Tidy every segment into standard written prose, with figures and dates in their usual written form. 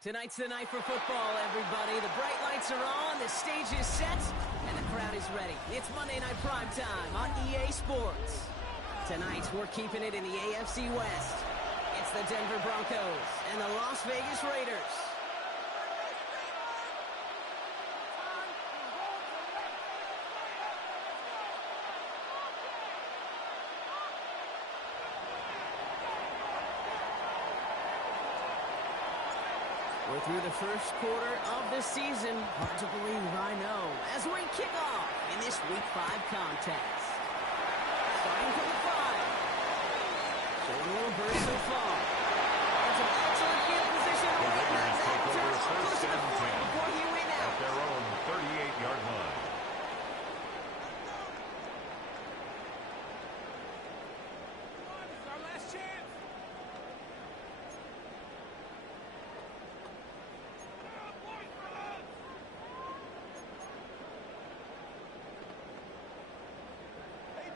Tonight's the night for football, everybody. The bright lights are on, the stage is set, and the crowd is ready. It's Monday Night Primetime on EA Sports. Tonight, we're keeping it in the AFC West. It's the Denver Broncos and the Las Vegas Raiders. We're through the first quarter of the season. Hard to believe, I know. As we kick off in this Week 5 contest. Starting from the 5. Showing a little burst so far. And some excellent field position. The Raiders take over first and 10 before you win out. At their own 38-yard line.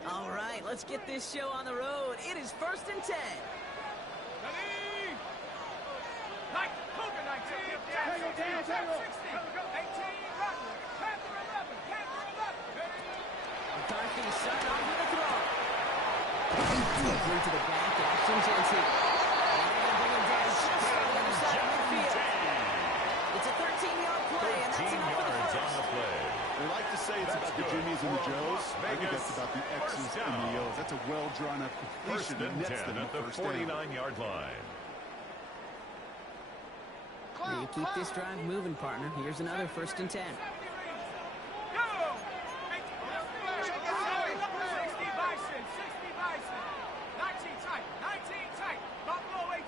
All right, let's get this show on the road. It is 1st and 10. Ready? Like Cougar 19. Tango, 18, run. Panther 11. McCarthy starting off with a throw. Complete to the back, Ashton Jensen. And they're going to bring him down just on the other side of midfield. It's a 13-yard play, and that's enough for the first. On the play. We like to say it's about the Jimmies and the Joes. I think that's about the X's and the O's. That's a well-drawn-up completion. First and 10 at the 49-yard line. You keep this drive moving, partner. Here's another 1st and 10. Go! 60 Bison. 19 tight. Buffalo 18.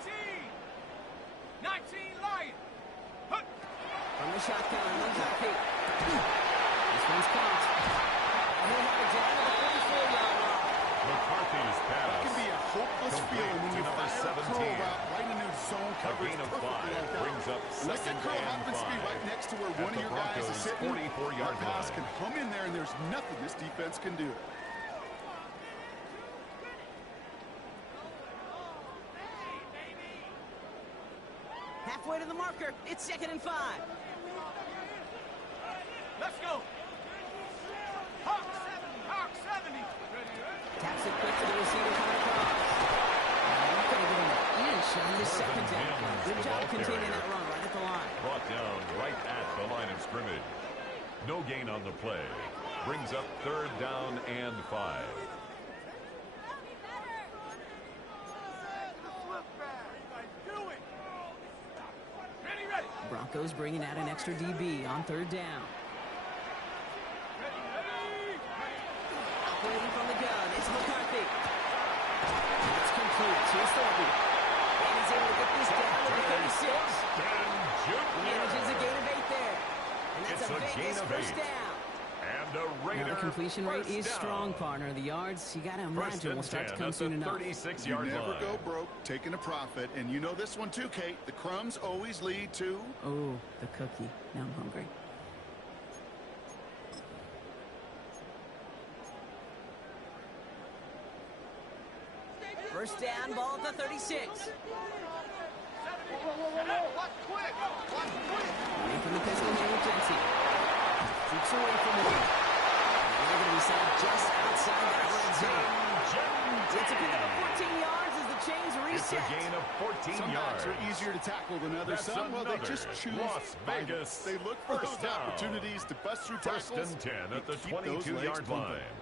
19 Lion. From the shotgun, McCarthy. This one's caught. And he'll have it down to the 44-yard line. McCarthy's pass. It can be a hopeless feeling when you fire a curl route right into zone coverage. A gain of 5 brings up unless that curl happens to be right next to where one of your guys is sitting, that pass can hum in there, and there's nothing this defense can do. Halfway to the marker. It's 2nd and 5. Let's go. Hawk 70. Taps it quick to the receiver coming across. Not going to get an inch on this second down. Good job containing that run right at the line. Brought down right at the line of scrimmage. No gain on the play. Brings up 3rd down and 5. Broncos bringing out an extra DB on 3rd down. Operating from the gun, it's McCarthy. It's complete. Here's Thornton. And he's able to get this down to the 36. Manages a gain of 8 there. And that's a Vegas first down. And the Raiders. Now the completion rate is strong, partner. The yards, you got to imagine, will start to come soon enough. 36-yard You never line. go broke taking a profit. And you know this one too, Kate. The crumbs always lead to... Oh, the cookie. Now I'm hungry. First down, ball at the 36. Away from the pistol here with Jensen. Keeps away from it. They're going to be set up just outside that red zone. It's a pick up of 14 yards as the chains reset. It's a gain of 14 Some yards. backs are easier to tackle than others. Some, well, they just choose Las Vegas. They look for those First down. opportunities to bust through tackles. 1st and 10 at the keep those legs 22-yard pumping. line.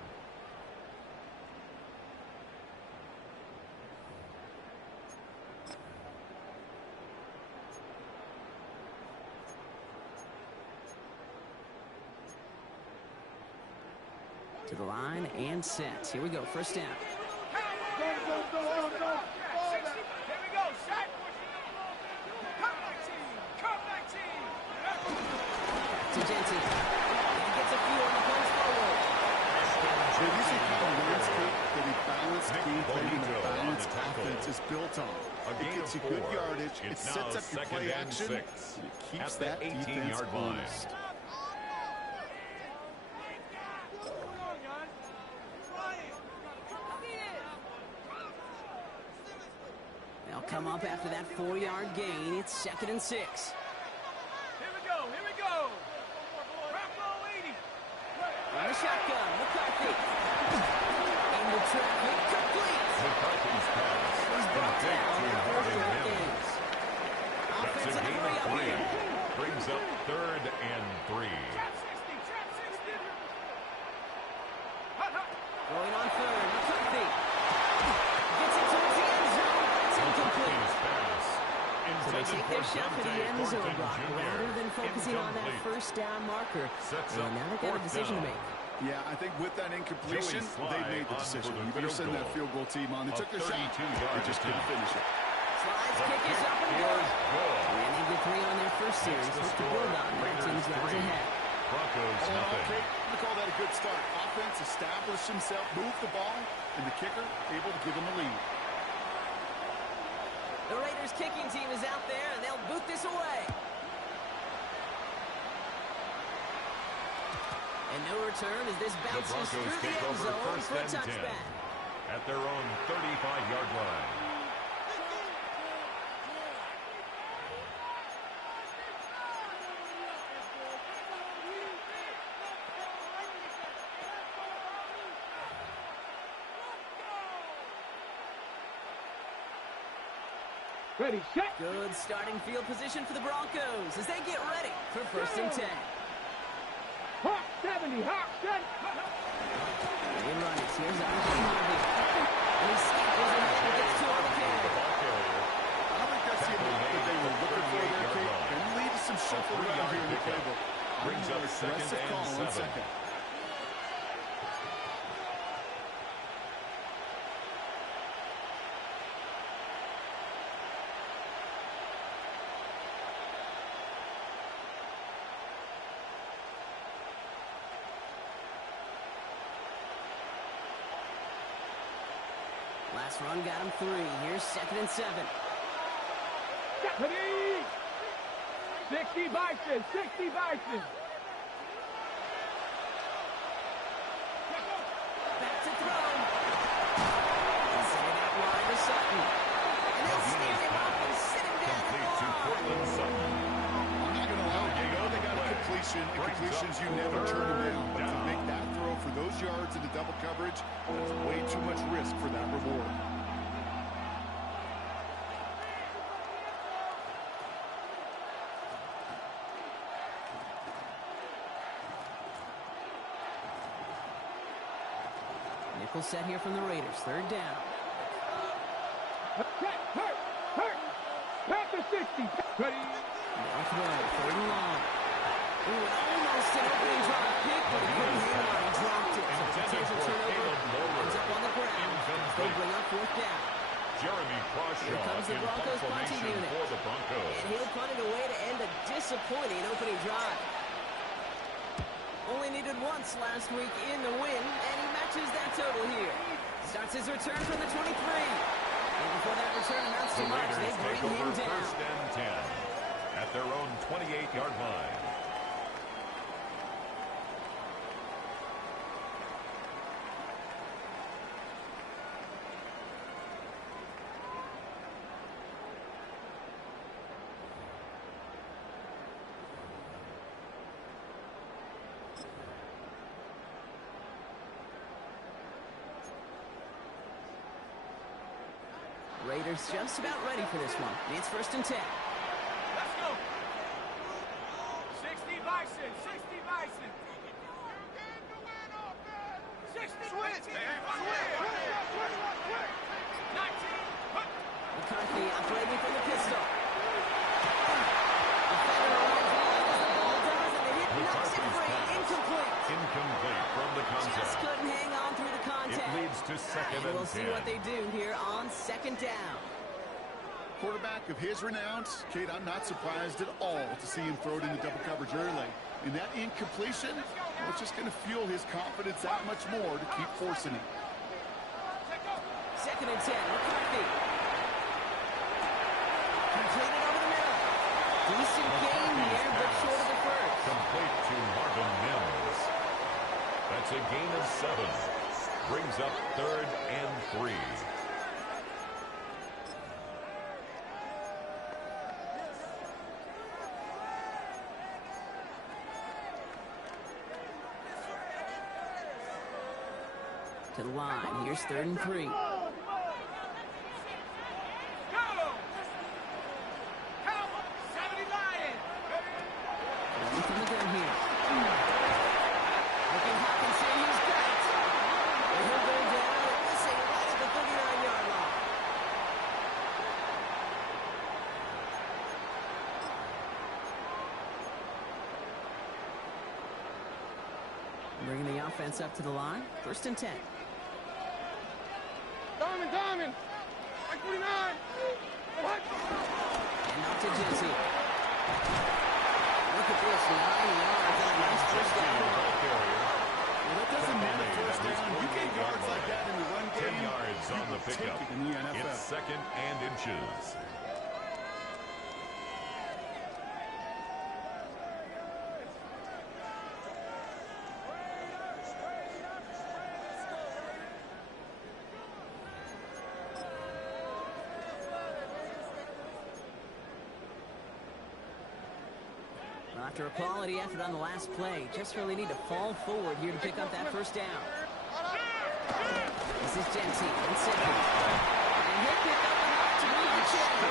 To the line and set. Here we go. First down. Here we go. Shot. Come 19. To Jensen. And he gets a few on the post forward. These are the landscape that a balanced game plan and a balanced offense is built on. It gets you good yardage. It sets up your play action. And it keeps that defense honest. They'll come up after that 4-yard gain. It's 2nd and 6. the shotgun. McCarthy. Into traffic. Complete. McCarthy's pass. He's brought down on the first down gains. That's a Offensive gain hurry of up 3. here. Brings up 3rd and 3. Trap 60, trap 60. Going on third. McCarthy. Gets it towards the end zone. It's incomplete. McCarthy's pass. So they take their shot for the end zone block rather than focusing on that Incomplete. first down marker. Sets And up now they've got a 4th decision to down. make. Yeah, I think with that incompletion, Joey they made the Sly decision. on for the You better field send that goal. field goal team on. They A took their shot. 32-yard They just couldn't attempt. finish it. Slides The kick is kick up and is good. good. And they get 3 on their first series. Makes the Look to score build on. Their Raiders team's drives 3. ahead. Broncos All in all, nothing. Kate, we call that a good start. Offense established himself, moved the ball, and the kicker able to give him a lead. The Raiders kicking team is out there, and they'll boot this away. And no return as this The bounces Broncos through the take end over zone for a 1st and 10 touchback. at their own 35-yard line. Ready, set. Good starting field position for the Broncos as they get ready for 1st and 10. Hawk 70, Hawk 70. In runnings, here's Andre Harvey. And he scampers ahead and gets 2 on the carry. I don't think that's the amount that they were looking for there, Kate. And lead to some shuffle around here in the playbook. Brings up 2nd Aggressive call and on 7. second. Last run got him 3. Here's 2nd and 7. Ready. 60 Bison, 60 Bison. Back to throw. And send it out wide to Sutton. And they'll stand him up and sit him down at Complete to the line. Cortland Sutton. I'm not going to lie. You know they got a completion. And completions, you never turn them down. But to make that throw for those yards into double coverage, that's way too much risk for that reward. Nickel set here from the Raiders. 3rd down. Hurt. Back to 60. Ready. Now throw. 3rd and long. Ooh, almost an opening drop kick, but he couldn't hang on. He dropped it. So potential turnover. Ends up on the ground. They'll bring up 4th down. Jeremy Here comes Crawshaw the in Broncos punt punting formation unit. for the Broncos. And he'll punt it away to end a disappointing opening drive. Only needed once last week in the win, and he matches that total here. Starts his return from the 23. And before that return amounts The to much, they Raiders bring take over him down. 1st and 10 at their own 28-yard line. Raiders just about ready for this one. It's 1st and 10. Let's go. 60 Bison, 60 Bison. 60 Switch, man. 19. McCarthy operating from the pistol. Defender arrives wide as the ball does, and the hit knocks it McCarthy's free. pass. Incomplete. Incomplete from the Just contact. couldn't hang on through the It contact. leads to 2nd And and we'll see 10. what they do here on 2nd down. Quarterback of his renounce, Kate, I'm not surprised at all to see him throw it into double coverage early. And that incompletion, well, it's just going to fuel his confidence that much more to keep forcing it. 2nd and 10. McCarthy. Completed over the middle. Decent gain here, but short of the first. Complete to Marvin Mims. That's a gain of 7. Brings up 3rd and 3. to the line. Here's 3rd and 3. From the gun here. Looking hot and saying he's got it. And he'll go down and missing right at the 39-yard line. Bringing the offense up to the line. 1st and 10. Diamond! Like 49! What? And out to Jesse. Look at this, 9 yards and a nice first down. Well, that doesn't mean a first down. You get yards like that in the run 10 game. yards on the pickup. In the NFL. It's 2nd and inches. After a quality effort on the last play, just really need to fall forward here to pick up that first down. This is Genty and Sidney. And he'll pick up enough to move the chains.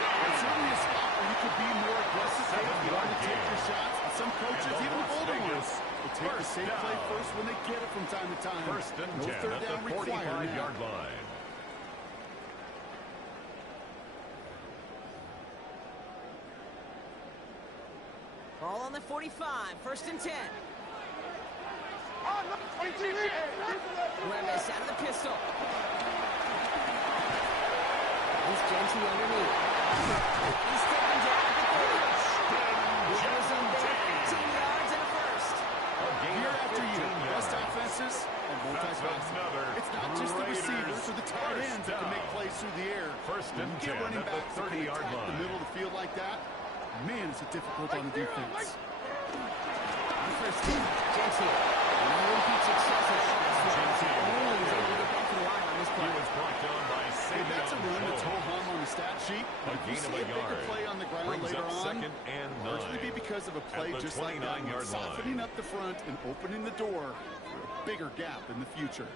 It's certainly a spot where you could be more aggressive. You want to take your shots. And some coaches, even older ones, will take the safe play first when they get it from time to time. 1st and 10 at the 45-yard line. Ball on the 45, 1st and 10. Levis out of the pistol. He's Genty underneath. He's taken down at the 30. Levis up there, 15 yards and a first. Year after year, best offenses and multi-passing. It's not just the receivers or the tight ends that can make plays through the air. 1st and 10 running at back the 30-yard line. The middle of the field like that. Man, is it difficult on the defense. First team, Genty. No repeat success at all. Only is able to get back to the line on this play. He was brought down by Hey, that's a run that's ho-hum on the stat sheet. A gain of a yard. Play on the ground Brings later up on. 2nd and 9. Largely be because of a play just like that. Softening up the front and opening the door for a bigger gap in the future.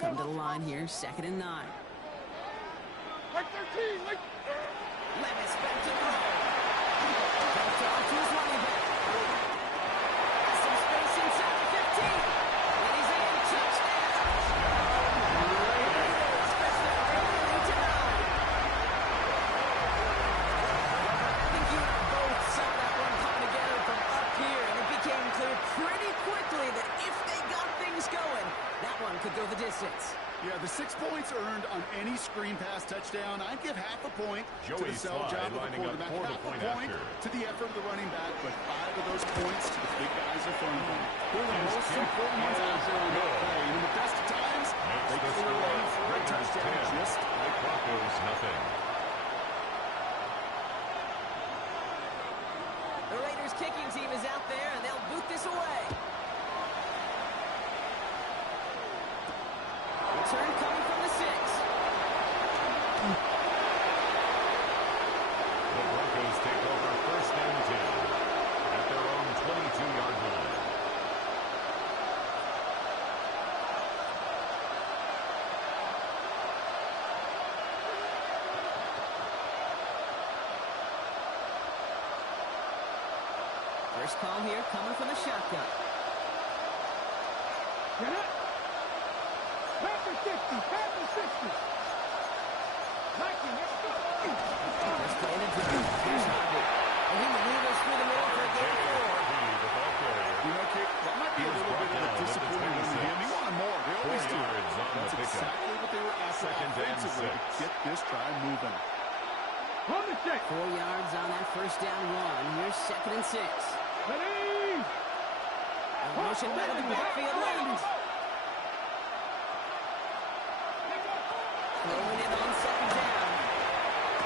Come to the line here, 2nd and 9. Like 13! Like... Levis back to throw. Dropped off to his running back. Has some space inside the 15. And he's in. Touchdown! Stretch that early to 9. I think you and I both saw that one come together from up here, and it became clear pretty quickly that if they got things going, that one could go the distance. Yeah, the 6 points earned on any screen pass touchdown. I'd give half a point to the sell job of the quarterback, half a point to the effort of the running back, but 5 of those points to the big guys in front of them. They're the most important ones out there on that play. And in the best of times, they clear a lane for a touchdown just like Broncos, nothing. The Raiders kicking team is out there, and they'll boot this away. Return coming from the 6. The Broncos take over 1st and 10 at their own 22-yard line. First call here coming from the shotgun. Get it? Back to 60! Back to 60! Nike, let's go! First play in the drive. Here's Harvey. And he maneuvers through the middle for a gain of 4. You know, Kate, that might be a little bit of a disappointment to him. He wanted more. They always do. That's exactly what they were after offensively to get this drive moving. On the check! 4 yards on that first down one. Here's 2nd and 6. Ready! Motion right in the backfield left. Throwing it on 2nd down.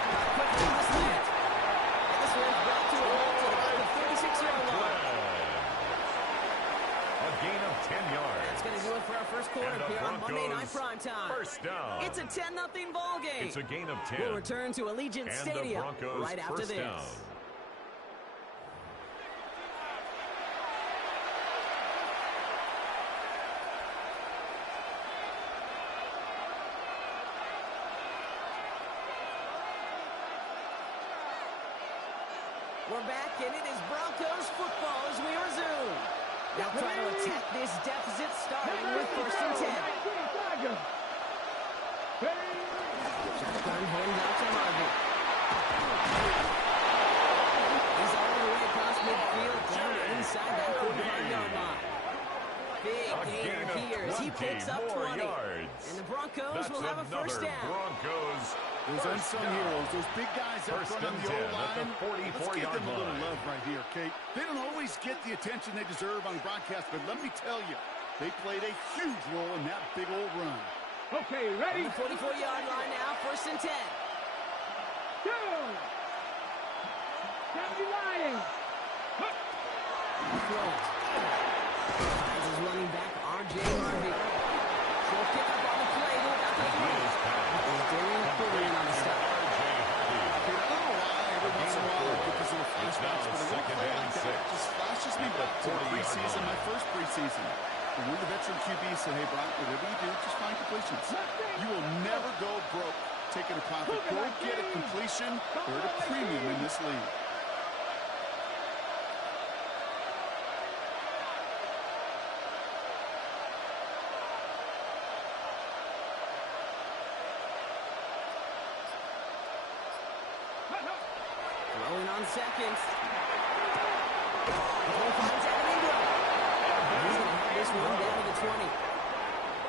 Not quickly on the slant. And this one's brought to a halt at about the 36-yard line. A gain of 10 yards. That's going to do it for our first quarter here on Monday Night Primetime. First down. It's a 10-0 ball game. It's a gain of 10. We'll return to Allegiant and Stadium the Broncos right after this. Down. We're back, and it is Broncos football as we resume. They'll try to attack this deficit starting with 1st and 10. Shotgun hand out to Harvey. He's all the way across midfield down inside that 45-yard line. Big gainer here as he picks up 20. Yards. And the Broncos will have a first down. Broncos. Those unsung heroes, those big guys up front on the O-line, let's give them a little love right here, Kate. They don't always get the attention they deserve on the broadcast, but let me tell you, they played a huge role in that big old run. Okay, ready? On the 44-yard line now, 1st and 10. Go! County Lions! Throw it. Finds his running back, R.J. Harvey. Short pick up on the play, go back to the on the stop. I don't know why every once in a while, because of the flashbacks, but a little play like that just flashes me back to the preseason, my first preseason. And when the veteran QB said, hey, Brock, whatever you do, just find completions. You will never go broke taking a profit. Go get a completion. They're at a premium in this league. Throwing on seconds. Finds Evan Ingram. He's going to have this one down to the 20.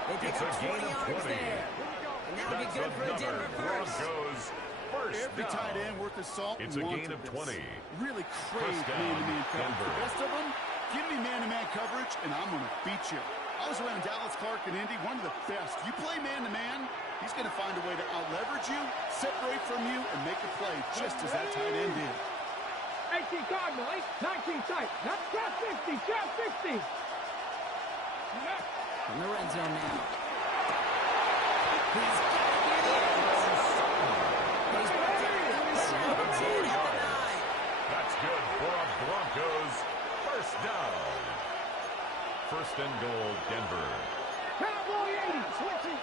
They pick up 20 yards there. And that would be good for a Denver first. Every tight end worth his salt. It's a gain of 20. Really crave man-to-man coverage. The best of them, give me man-to-man coverage, and I'm going to beat you. I was around Dallas, Clark, and Indy, one of the best. You play man-to-man, he's going to find a way to out-leverage you, separate from you, and make a play just as that tight end did. 18 Cardinal, 19 tight. Not trap 50, trap 50. In the red zone now. He's got to get in. He's brought down inside the 10 at the 9. That's good for a Broncos first down. 1st and goal, Denver. Cowboy 80, 20.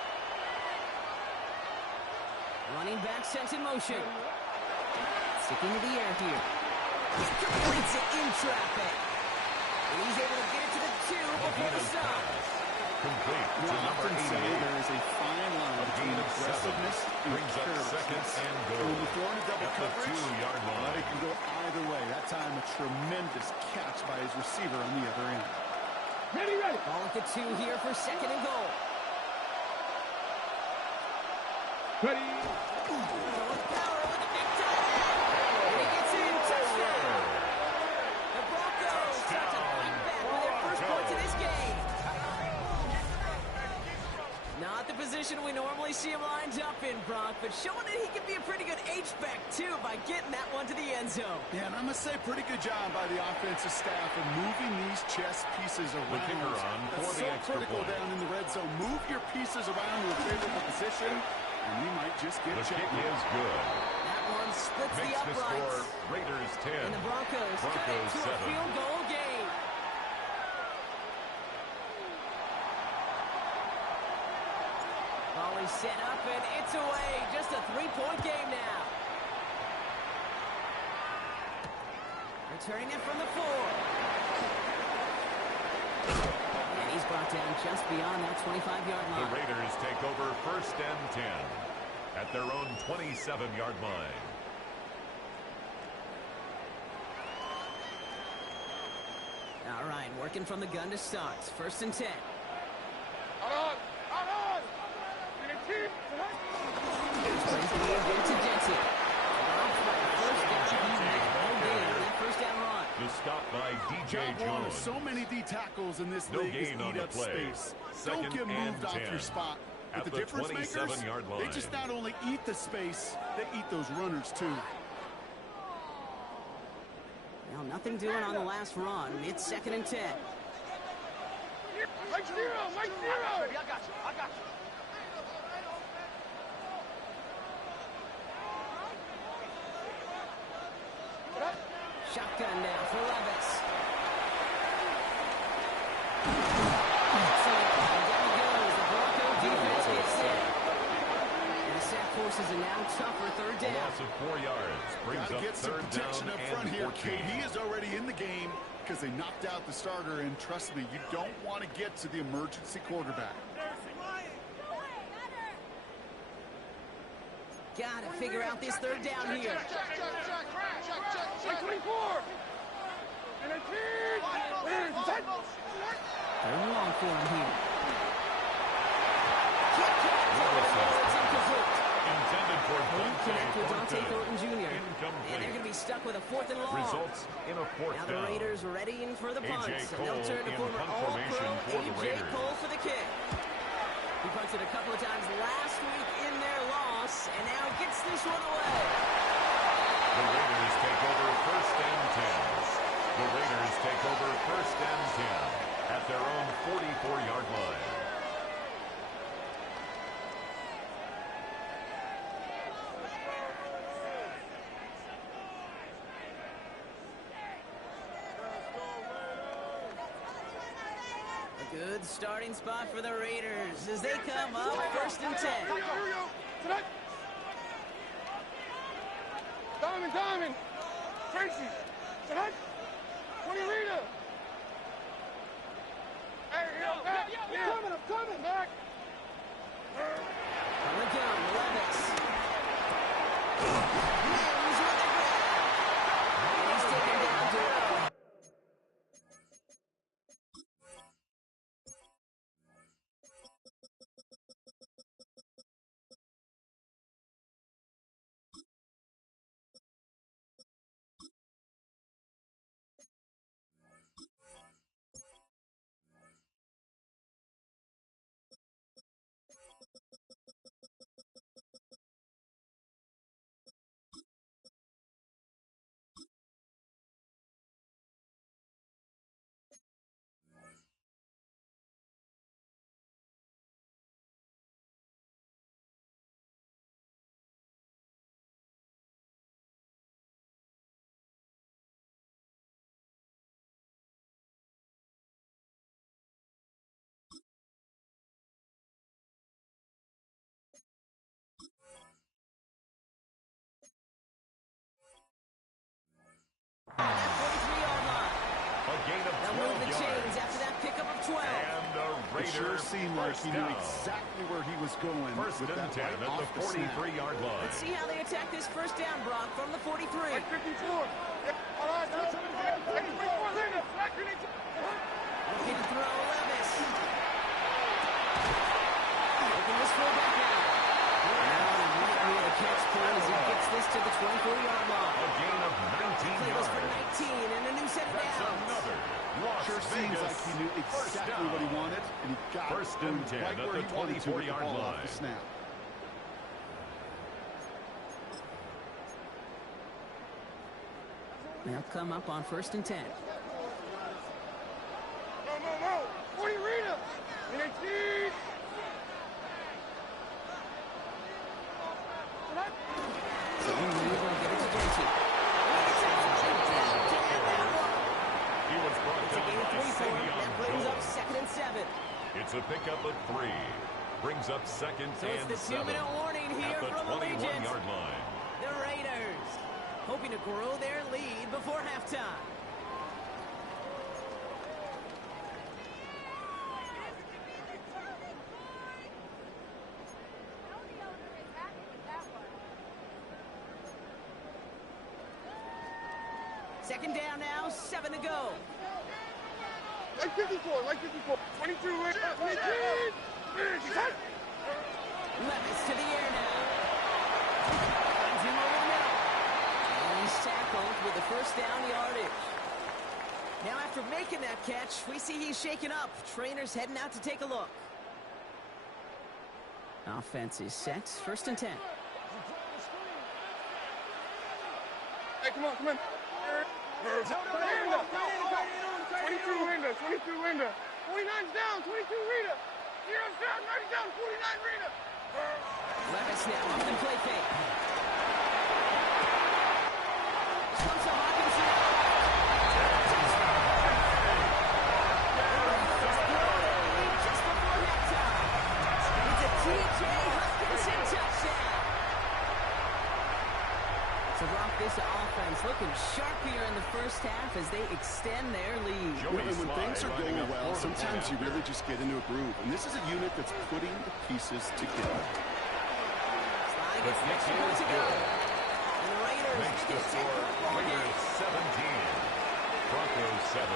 Running back sent in motion. Sticking to the air here. He completes it in traffic. And he's able to get it to the 2 before the stop. Complete to number 88. There is a fine line between aggressiveness and brings up 2nd and goal. When you're throwing a double coverage, 2-yard line. It can go either way. That time, a tremendous catch by his receiver on the other end. Ready, ready. Ball at the 2 here for 2nd and goal. Ready. Position we normally see him lined up in, Brock, but showing that he can be a pretty good H-back, too, by getting that one to the end zone. Yeah, and I'm going to say pretty good job by the offensive staff of moving these chess pieces around. The kicker on for the extra critical point. down in the red zone. Move your pieces around to a favorable position, and you might just get the checked. kick is good. That one splits Makes the uprights. The score Raiders 10. And the Broncos cut it to 7. a field goal game. Volley set up, and it's away. Just a 3-point game now. Returning it from the 4. And he's brought down just beyond that 25-yard line. The Raiders take over 1st and 10 at their own 27-yard line. All right, working from the gun to start. 1st and 10. On. The stop by DJ Jones. So many D tackles in this No league is gain on eat the up play. space. 2nd Don't get moved off 10 your spot. But at the the difference makers, 27-yard line. they just not only eat the space, they eat those runners too. Well, nothing doing on the last run. It's 2nd and 10. Mike zero! Mike zero! I got you. I got you. Shotgun now for Levis. Down he goes. The Bronco defense gets set. And the sack forces a now tougher third A down. loss of 4 yards brings Gotta up get some third protection down up front and here, 14. Kate. He is already in the game because they knocked out the starter, and trust me, you don't want to get to the emergency quarterback. Gotta figure out this third down here. Check 24! And a team! Set! Third and long for him here. Kick catch over the middle. It's incomplete. Intended for Won't connect with Dante Thornton. Thornton Jr. Incomplete. And they're going to be stuck with a fourth and long. Results in a fourth Now the down. Raiders readying for the punt. A.J. And they'll turn to Cole in former punt formation All-Pro for the A.J. Raiders. Cole for the kick. He punted a couple of times last week in their loss, and now gets this one away. The Raiders take over first and 10. The Raiders take over first and 10 at their own 44-yard line. A good starting spot for the Raiders as they come up first and 10. Here we go! Tonight! Diamond! Tracy! Tonight! 20 Rita! Hey, back! I'm coming! Back! On the gun, Levis. Mims with the grab. And he's taken down to it. At 43-yard line. A gain of They'll move 12 the yards. chains after that pickup of 12. And the It sure Raiders seemed like first he knew down. exactly where he was going First with and that 10 right at the off the snap. 43-yard line. Let's see how they attack this first down, Brock, from the 43. Like 54! All right, 24 Linda! Back you need to... Looking to throw Levis. Making this fullback now. Now right near the catch point as he gets this to the 24-yard line. A gain of 19 Play this for yards. 19 and a new set of That's downs. another Las Sure seems Vegas like he knew first exactly down. what he wanted, and he got First it and 10 right at where the he wanted to with the 24-yard ball off line. the snap. They'll come up on first and 10. No! 40 Rita! And a team! So we will get it to Dante. He was brought It's a down gain of by 3 for him. Savion That brings up Jones. second and 7. It's a pickup of 3. Brings up second So it's and the 7 2-minute warning here at the from Allegiant. 21-yard line. The Raiders hoping to grow their lead before halftime. Second down now, 7 to go. Like 54! 22 Linda! And a team! Levis to the air now. Finds him over the middle. And he's tackled with the first down yardage. Now after making that catch, we see he's shaken up. Trainer's heading out to take a look. Offense is set. First and 10. Hey, come on! 22 Linda! 49's down, 22 Rita. Zero's down, 90 down, 49 Rita. Levis now off the play fake. Comes to Hawkinson. Just before halftime. It's a T.J. Hawkinson touchdown. To rock this offense, looking sharp here in the first half as they extend their lead. When things are going well, sometimes you really just get into a groove. And this is a unit that's putting the pieces together. Sliding gets next to go. And the Raiders makes the score Raiders 17, Broncos 7.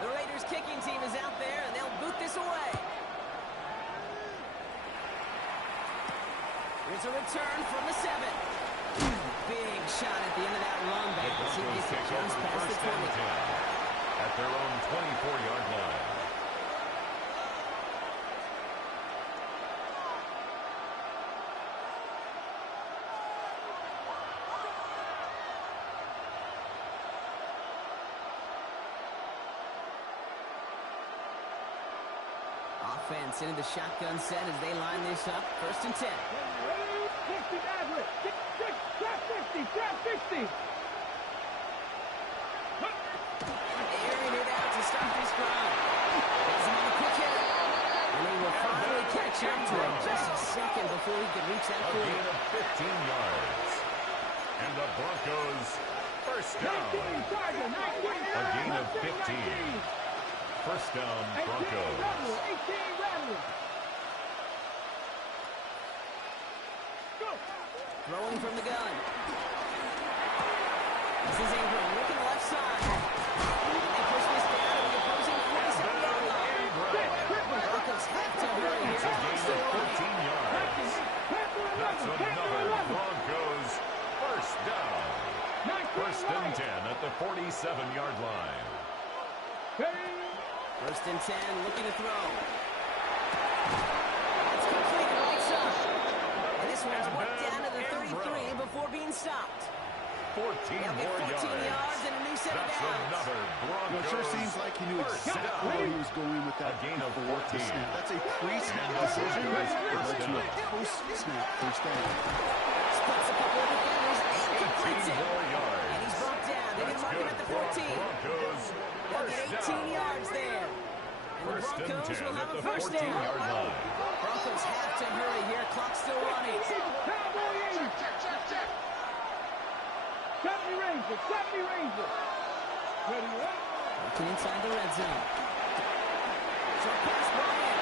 The Raiders kicking team is out there, and they'll boot this away. Here's a return from the 7. Big shot at the end of that run back as he gets it just past the 20. At their own 24-yard line. Offense into the shotgun set as they line this up. 1st and 10. 60, Madrid. 60, trap 60. Airing it out to start this drive. Has him on a quick hit. And they will finally catch up to him just a second before he can reach that A point. gain of 15 yards. And the Broncos first down. A gain of 15. First down, Broncos. 18 Rattler. Go. Throwing from the gun. This is Ingram looking left side. They push this down to the opposing 47-yard line. Broncos have to hurry here. It's a gain of 14 yards. That's another Broncos first down. 1st and 10 at the 47-yard line. 1st and 10, looking to throw. That's completed right side. And this one's worked down to the 33 before being stopped. 14 They'll get more 14 yards and a new set of That's downs. another Broncos. It sure seems like he knew exactly where he was going with that. A gain of 14. That's a pre-snap decision. It led to a post-snap first down. Splits a couple of defenders and completes 18 it. more yards. And he's brought down. They didn't mark him at the 14. Broncos They'll get 18 yards there. And the First and Broncos 10 will have at a the first 14-yard down. line. Broncos have to hurry here. Clock still running. Cowboy 80. 70 Ranger. 70 Ranger. Ready, right? Working inside the red zone. Short pass, Bryant.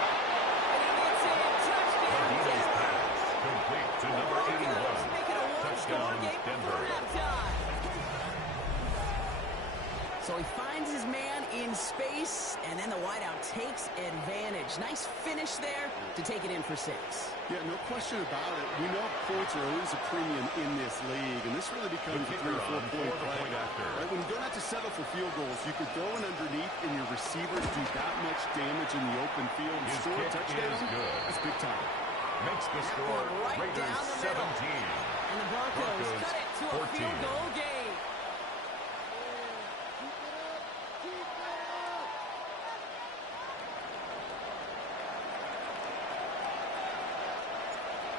And he gets in. Touchdown, Medina's Denver. pass complete to number 81. Broncos make it a one-score Touchdown, game Denver. before halftime. So he finds his man in space, and then the wideout takes advantage. Nice finish there to take it in for 6. Yeah, no question about it. We know points are always a premium in this league, and this really becomes a 3 or 4 point play. Right? When you don't have to settle for field goals, you could throw it underneath, and your receiver do that much damage in the open field and His score a kick touchdown. is good. That's big time. Makes the score Right Raiders down the middle. 17. And the Broncos cut it to a 14. field goal game.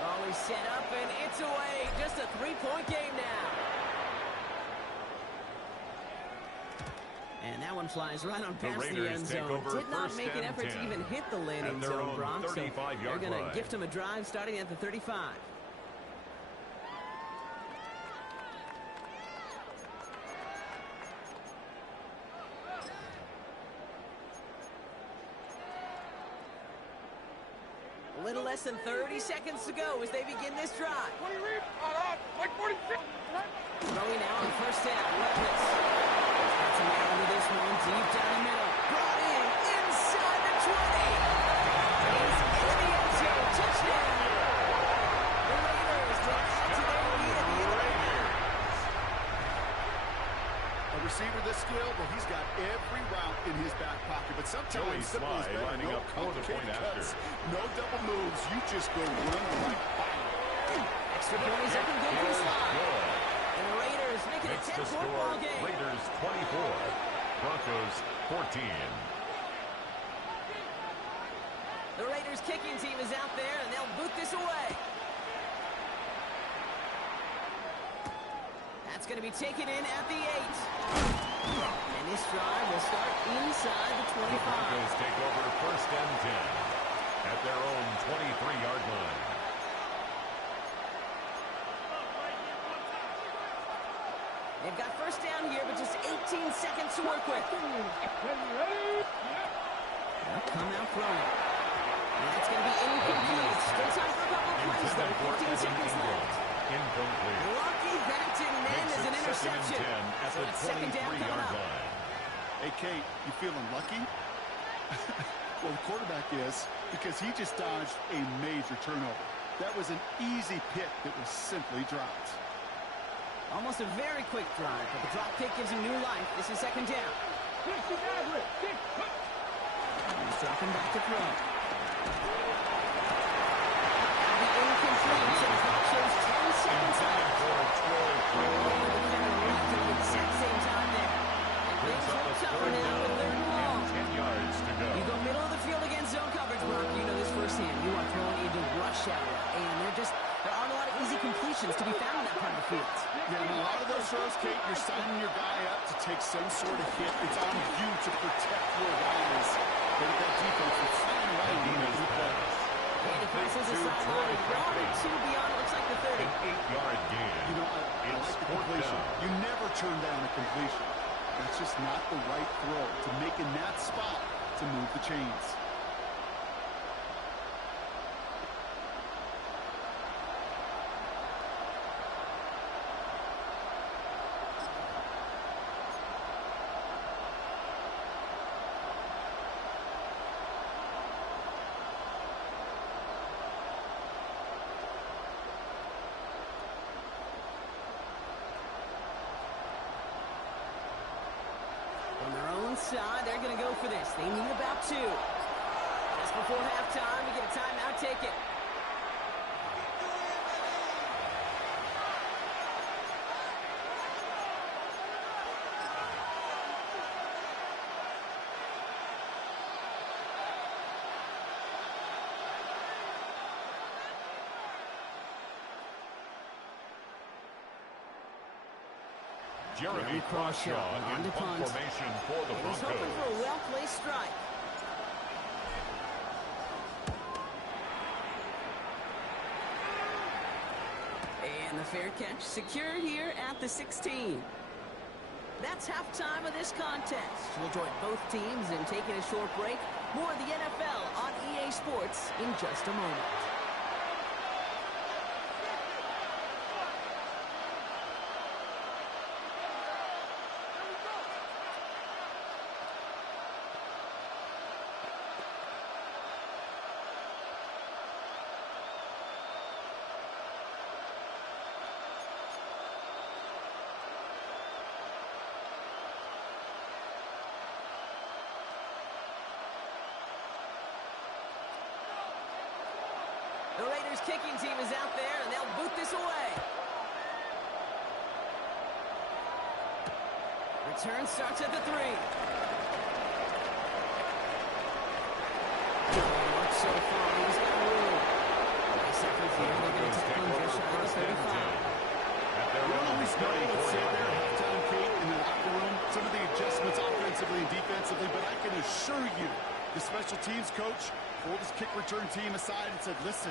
Always set up, and it's away. Just a 3-point game now. And that one flies right on past the end Raiders take zone. over Did not first make an and effort 10 to even hit the landing at their zone, own Bronx. So 35-yard they're going to line. gift him a drive starting at the 35. A little less than 30 seconds to go as they begin this drive. 20 Reed. Like 46. Throwing now on 1st down. Levis. Gets him out into this one. Deep down the middle. Brought in inside the 20. He's in the end zone. Touchdown. The Raiders will add to their lead at the end. A receiver this skilled, well, he's got every route in his back pocket. But sometimes simple is better. lining No up for the point complicated cuts, after. no double moves. You just go run the right fire. Extra point is up and good for Slide. And the Raiders make it a 10-point ball game. Raiders 24, Broncos 14. The Raiders kicking team is out there, and they'll boot this away. That's going to be taken in at the 8. And this drive will start inside the 25. The Broncos take over first and 10 at their own 23-yard line. They've got first down here, but just 18 seconds to work with. They'll come out throwing. And that's going to be incomplete. Still time for a couple of plays, though. 15 seconds left. Incomplete. Lucky that didn't end as an interception. At So the it's second down coming 23-yard up. line. Hey, Kate, you feeling lucky? Well, the quarterback is, because he just dodged a major turnover. That was an easy pick that was simply dropped. Almost a very quick drive, but the drop kick gives him new life. This is second down. He's dropping back to throw. That'll be incomplete, so the clock shows 10 seconds left. The exact same time there. And things look tougher now with third and long. 10 yards to go. You go middle of the field against zone coverage, Brock. You know this firsthand. You are throwing into rush hour, and there aren't a lot of easy completions to be found in that part of the field. Yeah, and a lot of those throws, Kate, you're signing your guy up to take some sort of hit. It's on you to protect your guys. But if that defense is flying around, you make the plays. And he passes the sideline. Ball and 2 beyond. It looks like the 30. An 8-yard gain. You know, I like the completion. You never turn down a completion. That's just not the right throw to make in that spot to move the chains. On their own side, they're going to go for this. They need about 2. Just before halftime, we get a timeout ticket. Jeremy Crawshaw on in to punt punt. formation for the And he's Broncos. hoping for a well-placed strike. And the fair catch secured here at the 16. That's halftime of this contest. We'll join both teams in taking a short break. More of the NFL on EA Sports in just a moment. The Raiders kicking team is out there, and they'll boot this away. Return starts at the 3. Works so far, he's got room. Nice effort here. They're going to take him just shy of the 35. You don't always know what's said there at halftime, Kate, in the locker room. Some of the adjustments offensively and defensively, but I can assure you, the special teams coach pulled his kick return team aside and said, listen,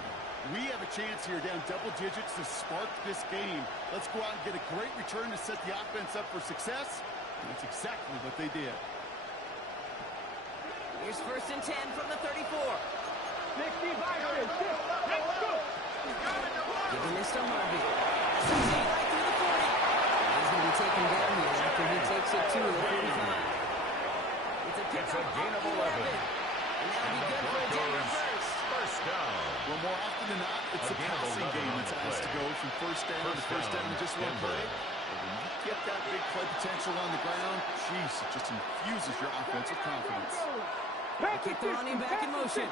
we have a chance here down double digits to spark this game. Let's go out and get a great return to set the offense up for success. And that's exactly what they did. Here's first and 10 from the 34. 65 let's go. Giving this to Harvey. That's a right through the 40. He's going to be taken down here after he takes it to the 45. It's a gain of 11. And that'll be good for a Denver first down. Well, more often than not, it's a passing game that's asked to go from first down to first down in just one play. Get that big play potential on the ground. Jeez, it just infuses your offensive confidence. They kick the running back in motion.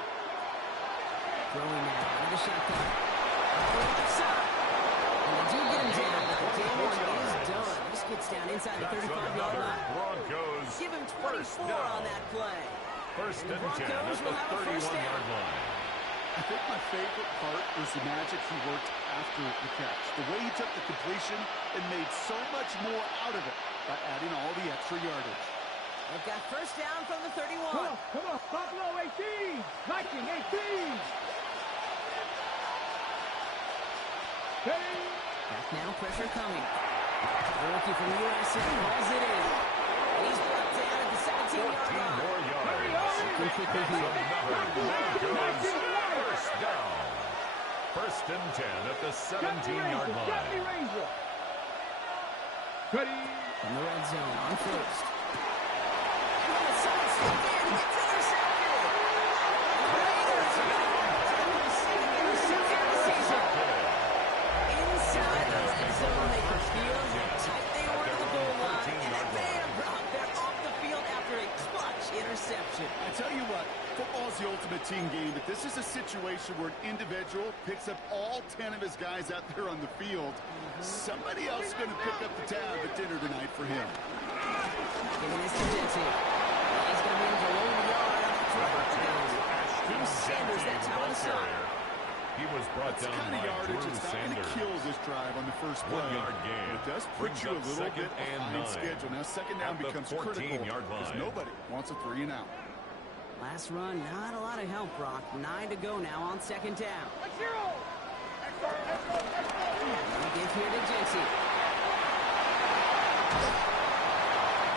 Throwing now into the shotgun. On the left side. And they do get him down, but the damage is done. This gets down inside the 35-yard line. Broncos. Give him 24 on that play. First and 10 at the 31-yard line. I think my favorite part was the magic he worked after the catch. The way he took the completion and made so much more out of it by adding all the extra yardage. They've got first down from the 31. Come on, Buffalo 18. Viking 18. Back now, pressure coming. The rookie from USA hauls it in. And he's brought down at the 17-yard line. 14 more yards. Looking quickly here. Broncos first down. First and 10 at the 17-yard line. Ready. From the red zone on first. And then the side slipped in. It's intercepted. The Raiders are going to have the second interception of the season. Inside the red zone, they could feel how tight they were to the goal line. And then bam, they're off the field after a clutch interception. I tell you what, football's the ultimate team game, but this is a situation where an individual picks up all 10 of his guys out there on the field. Somebody else is going to pick up the tab at dinner tonight for him. Giving this to Jensen. He's going to be below the yard on the drop. Drew Sanders, that time on the side. He was brought That's down kind of by yardage. Drew It's not going to Sanders. kill this drive on the first play. 1 yard gain. But it does put Brings you a up little second bit and behind 9. schedule. Now second down At the becomes critical 14-yard because line. nobody wants a 3 and out. Last run, not a lot of help, Brock. 9 to go now on second down. They'll give here to Jensen.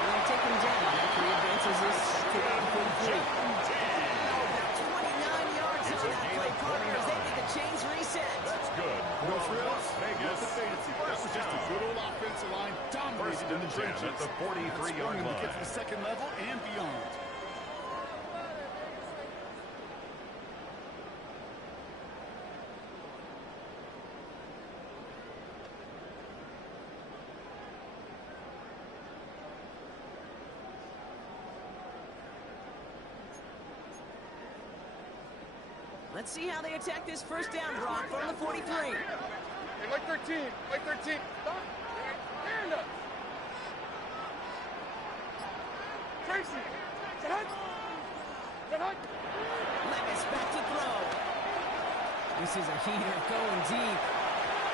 They'll take him down after he advances this to about 43. About 29 yards on that play, partner, as they get the chains reset. That's good. No For frills, Las Vegas. nothing fancy. That was just a good old offensive line dominated in the trenches. At the 43-yard to get to line. the second level and beyond. Let's see how they attack this first down, Brock, from the 43. Hey, like 13. Like 13. Stop. Stand up. Tracy. Get up. Get up. Levis back to throw. This is a heater going deep.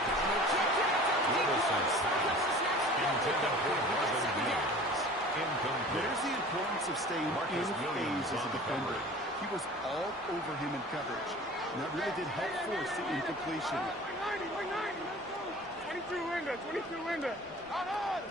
And they can't get it from the deep Wilson's post. intended for Marvin Williams. Incomplete. There's the importance of staying Marcus in Williams phase as on a the defender. coverage. He was all over him in coverage. And that really did help force the incompletion. 22 Linda. 22 Linda. Out on.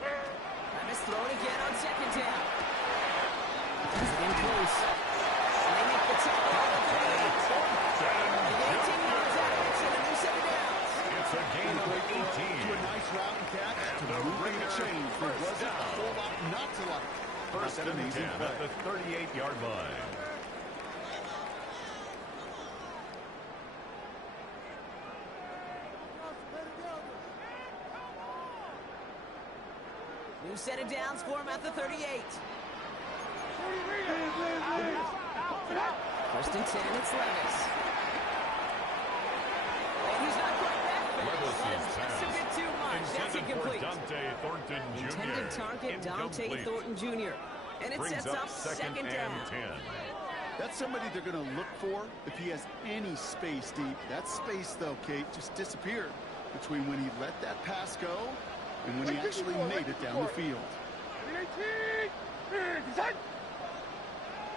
Levis throwing again on second down. He's in close. And they make the tackle at the 38. They get 18 yards out of it, so the new set of downs. It's a gain of 18. To a nice route and catch to moving the chains. There wasn't a whole lot not to like. First That's and an 10 amazing play. at the 38-yard line. New set of downs for him at the 38. First and 10, it's Levis. And he's not quite that fast. Levis's That's a bit too much. That's Intended for incomplete. Dante Thornton Jr. Intended target, Dante Incomplete. Thornton Jr. And it Brings sets up up second down. and 10. That's somebody they're going to look for if he has any space deep. That space, though, Kate, just disappeared between when he let that pass go and when he actually made it down the field. 18. Set.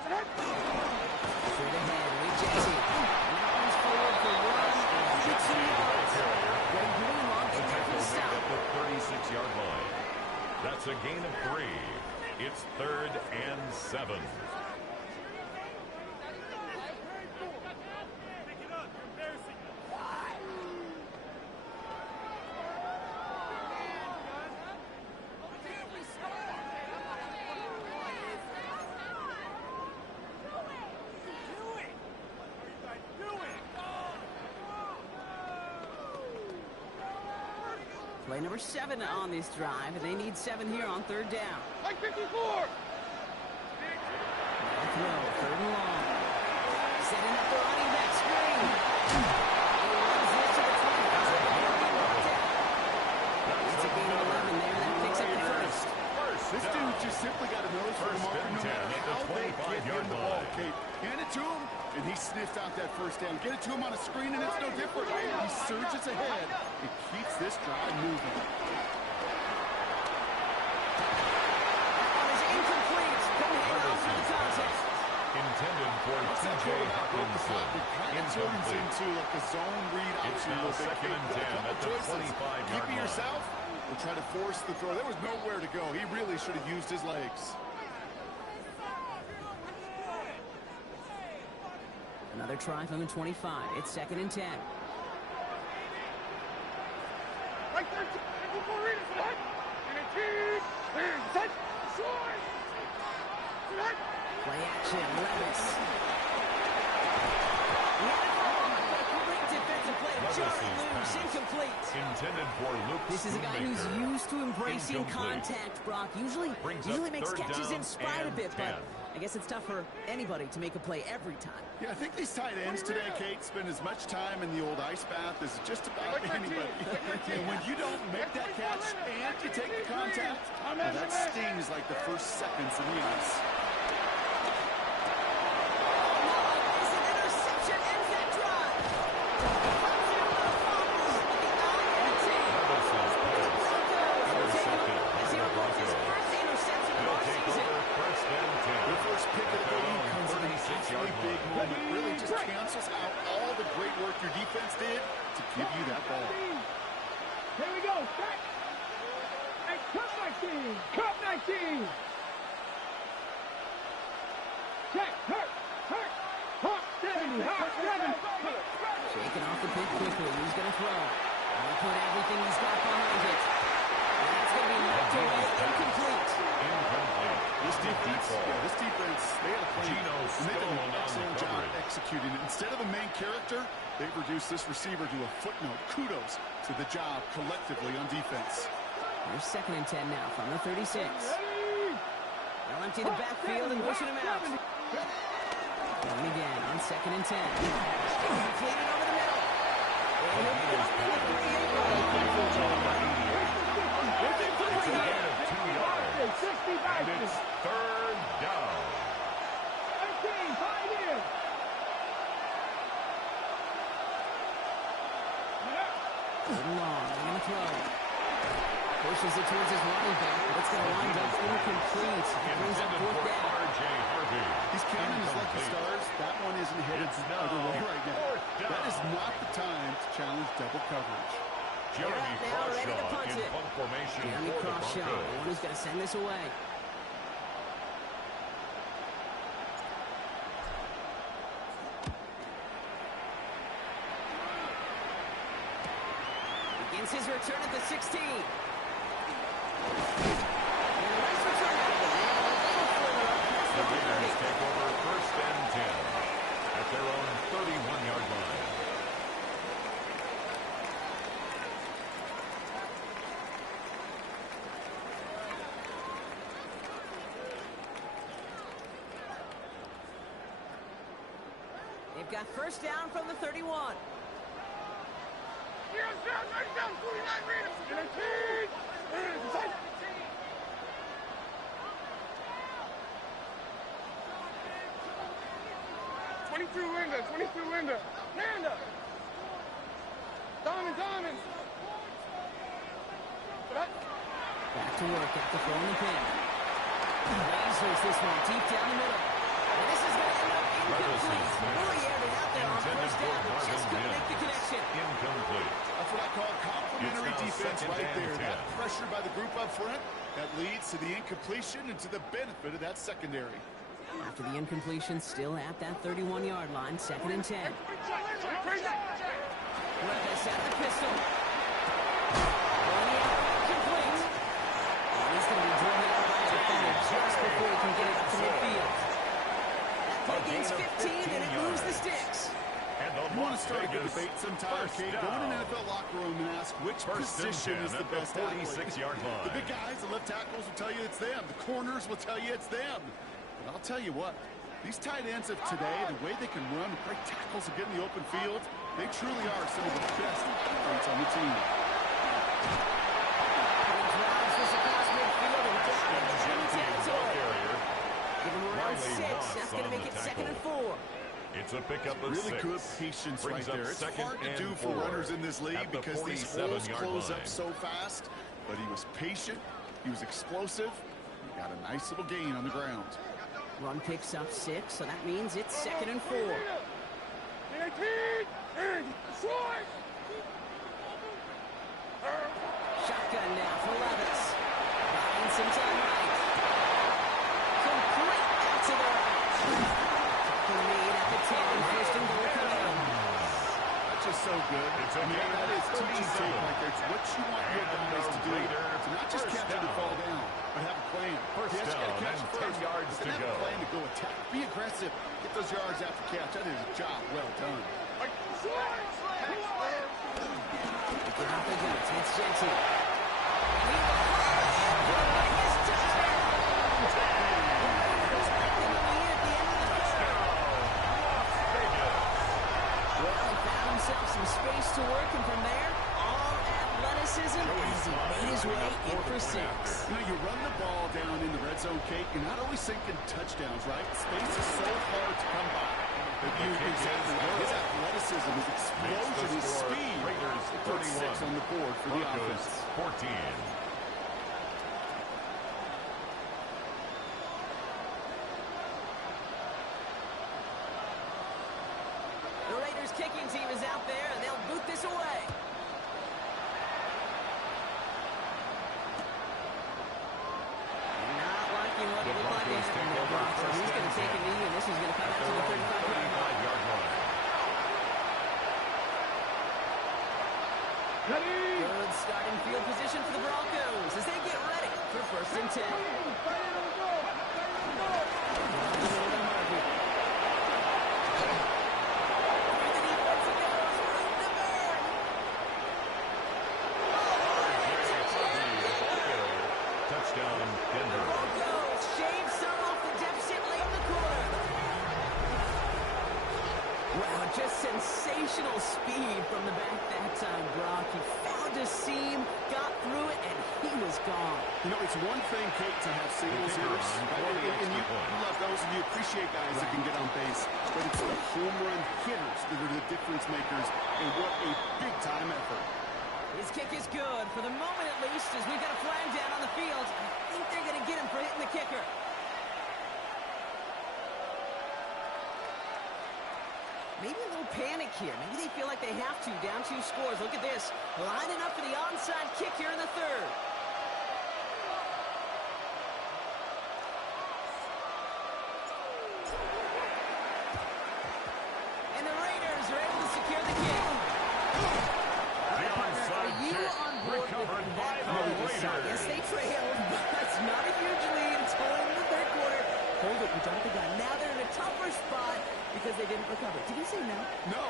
Straight ahead with Jesse. And that one's forward for 1 and 2 yards. They blew him off and there for the stop. At the 36-yard line. That's a gain of 3. It's 3rd and 7. Play number 7 on this drive, and they need 7 here on third down. Like 54. Throw, third and long. Setting up the running back screen. He runs this to the 25. He'll be knocked out. It's a gain of 11 there. That picks up the first. This dude just simply got a nose for the marker no matter how they get him the ball, Kate. Hand it to him, and he sniffed out that first down. Get it to him on a screen, and it's no different. He surges ahead and keeps this drive moving. That one is incomplete. Coming in off for the contest. Intended for T.J. Hawkinson. It turns into like a zone read option. It's now second and 10 at the 25-yard Keep it line. yourself or try to force the throw. There was nowhere to go. He really should have used his legs. Another try from the 25. It's second and 10. Like 13. 54 readers. And a team. Set. Short. Play action. Levis. Great defensive play. Jordan loose. Incomplete. Intended for Luke This is a guy who's Schoonmaker. used to embracing Incomplete. contact, Brock. Usually Brings up makes third catches down in spite of and it, 10. but I guess it's tough for anybody to make a play every time. Yeah, I think these tight ends today, Kate, spend as much time in the old ice bath as just about anybody. And when you don't make that catch and you take the contact, well, that stings like the first seconds in the ice. This an interception ends that drive. The first pick of the game comes in an awfully big moment. Really just cancels out all the great work your defense did to give you that ball. Here we go. Back. And cut 19. Cut 19. Check. Hurt. Hawk 70. Hawk 7. Shaking off the pick quickly. He's going to throw. He'll put everything he's got behind it. And that's going to be knocked away. Incomplete. This defense, they had a plan. Gino And they did Stoll an on the excellent job coverage. executing it. Instead of the main character, they've reduced this receiver to a footnote. Kudos to the job collectively on defense. Here's second and 10 now from the 36. They'll empty the backfield and motion him out. Going again on second and 10. Completed over the middle. And he'll put up in the 38-yard line. It's a gain of 2 yards. 60 back. And it's third down. 18. 5 in. Third and long. They're going to throw. Pushes it towards his running back, but it's going to wind up incomplete. It brings up Intended fourth for down. R.J. Harvey. He's counting his lucky Incomplete. stars. That one isn't headed It's the other way now right now. fourth down. That is not the time to challenge double coverage. Jeremy Now ready to Crawshaw punt in it. punt formation Jeremy for the Crawshaw, the Broncos. one who's going to send this away. Begins his return at the 16. And a nice return out of it. The Raiders take over first and 10 at their own 31-yard line. They've got first down from the 31. Here's down. 49 readers. And a team. Set. 22 Linda. Nanda. Diamond. Back to work after throwing the pin. Lasers this one deep down the middle. And this is going to end up incomplete. Really aired it out there on first down, but just couldn't make the connection. Incomplete. That's what I call complementary It's now defense second right and there. 10. That pressure by the group up front, that leads to the incompletion and to the benefit of that secondary. After the incompletion, still at that 31-yard line, second and 10. Levis at the pistol. Complete. And he's going to be driven out by a defender just before he can get it up to midfield. That play gains 15, and it moves the sticks. And the You want to start a good Vegas debate sometime, first Kate? Go in down. an NFL locker room and ask which position is the best athlete. 46-yard line. The big guys, the left tackles will tell you it's them. The corners will tell you it's them. But I'll tell you what, these tight ends of today, the way they can run, break tackles, and get in the open field, they truly are some of the best athletes on the team. That's going to make it 2nd and 4. It's a pickup of really 6. Good patience right there. It's hard to do for runners in this league because these holes close up so fast. But he was patient. He was explosive. He got a nice little gain on the ground. Run picks up 6, so that means it's 2nd and 4. Shotgun now for Levis. Buying some time right. Complete out to the right. Tackle made at the 10. First and goal coming up. That's just so good. That is teaching tape right there. It's what you want your guys to do. To not just catch it and fall down, but have a plan. First down and 10 yards to go. Have a plan to go attack. Be aggressive. Get those yards after catch. That is a job well done. Get out the guts. It's Genty. Some space to work, and from there, all athleticism as he made his way in for 6. You know, you run the ball down in the red zone, Kate, you're not always thinking touchdowns, right? Space is so hard to come by. But his athleticism, his explosion, his speed, Raiders 36 on the board for the offense. 14. The Raiders kicking team is out there, and they'll boot this away. Not liking what it looked like in the box, so he's going to take a knee, and this is going to come out to the 35-yard line. Good starting field position for the Broncos as they get ready for 1st and 10. Touchdown, Denver. Broncos shave some off the deficit late in the quarter. Wow, just sensational speed from the back that time, Brock. He found a seam, got through it, and he was gone. You know, it's one thing, Kate, to have singles hitters, and you love those, and you appreciate guys that can get on base. But it's the home run hitters that are the difference makers, and what a big-time effort. His kick is good, for the moment at least, as we've got a flag down on the field. I think they're going to get him for hitting the kicker. Maybe a little panic here. Maybe they feel like they have to, down 2 scores. Look at this, lining up for the onside kick here in the 3rd. And the Raiders are able to secure the kick. Yes, they trailed, but it's not a huge lead. It's only in the 3rd quarter. Hold it, we jumped the gun. Now they're in a tougher spot because they didn't recover. Did he say no? No.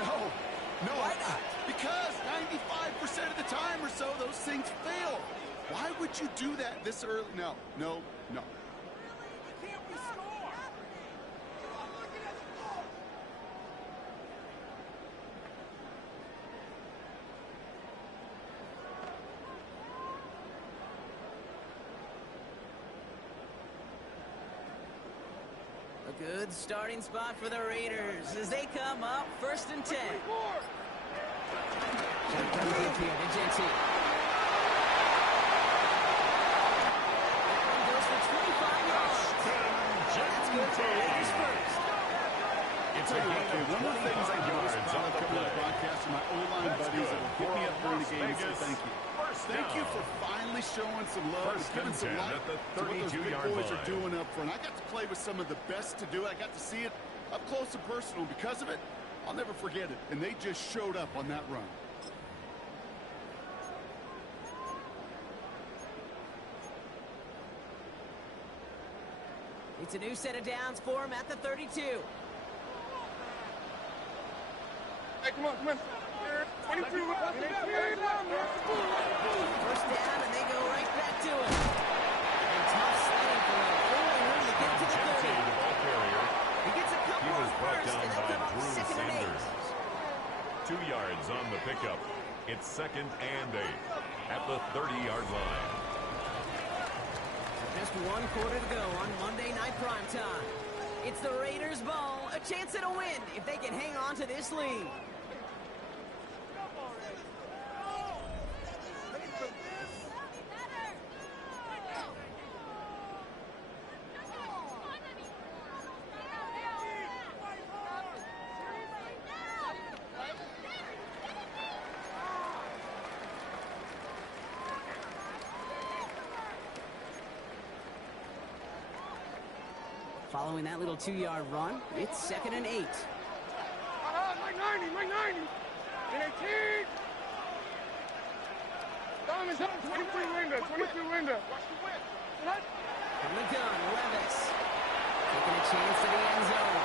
No. Why not? Because 95% of the time or so, those things fail. Why would you do that this early? No. A good starting spot for the Raiders as they come up 1st and 10. Shotgun move here to Genty. That goes for 25 yards. That's good for the Raiders first. It's a game of one of the things I do is on the coming to the broadcast with my O-line buddies that will hit me up during the game and say thank you. Thank you for finally showing some love, giving some light to what those big boys are doing up front. I got to play with some of the best to do it. I got to see it up close and personal. Because of it, I'll never forget it. And they just showed up on that run. It's a new set of downs for him at the 32. Hey, come on. 25. First down, and they go right back to it. And tough sledding for him. Only room to get to the 30. The ball carrier. He gets a couple on first, and they'll come up Drew second and 8. Sanders. 2 yards on the pickup. It's second and 8 at the 30-yard line. Just one quarter to go on Monday Night Primetime. It's the Raiders' ball, a chance at a win if they can hang on to this lead. Following that little 2-yard run, it's second and 8. Mike 90. And 18. Diamond's up, 22 window. From the gun, Levis. Taking a chance to the end zone.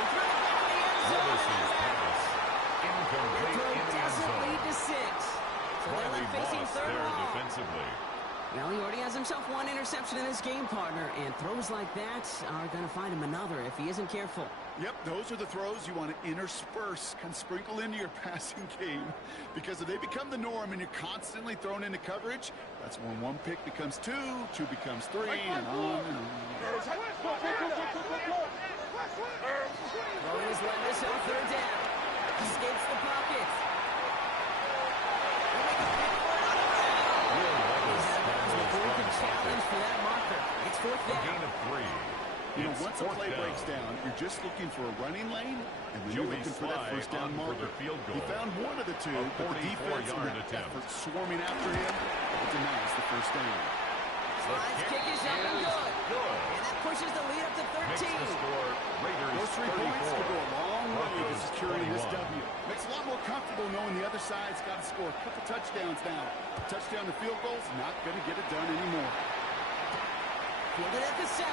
And throw it back to the end zone. Levis's pass. Incomplete in the end Doesn't zone. lead to 6. So they're Riley left facing Moss third there and long. defensively. Well, he already has himself one interception in this game, partner, and throws like that are going to find him another if he isn't careful. Yep, those are the throws you want to intersperse, kind of sprinkle into your passing game. Because if they become the norm and you're constantly thrown into coverage, that's when one pick becomes two becomes three, and on and on. Throwing his Levis on third down. Escapes the pocket. Challenge for that marker. It's fourth down. A gain of 3. You know, It's once a fourth play down. breaks down, you're just looking for a running lane, and then you're Joey looking for that Sly first down on for marker. the field goal. He found one of the two, A but the defense and 44-yard that attempt. effort swarming after him, it denies the first down. Slide's kick is up and good. Good. And that pushes the lead up to Makes 13. the score Raiders Those 3 points could go a long way to Broncos securing this 21. W. Makes it a lot more comfortable knowing the other side's got to score a couple touchdowns now. A touchdown to field goals, not going to get it done anymore. Fielded at the 7.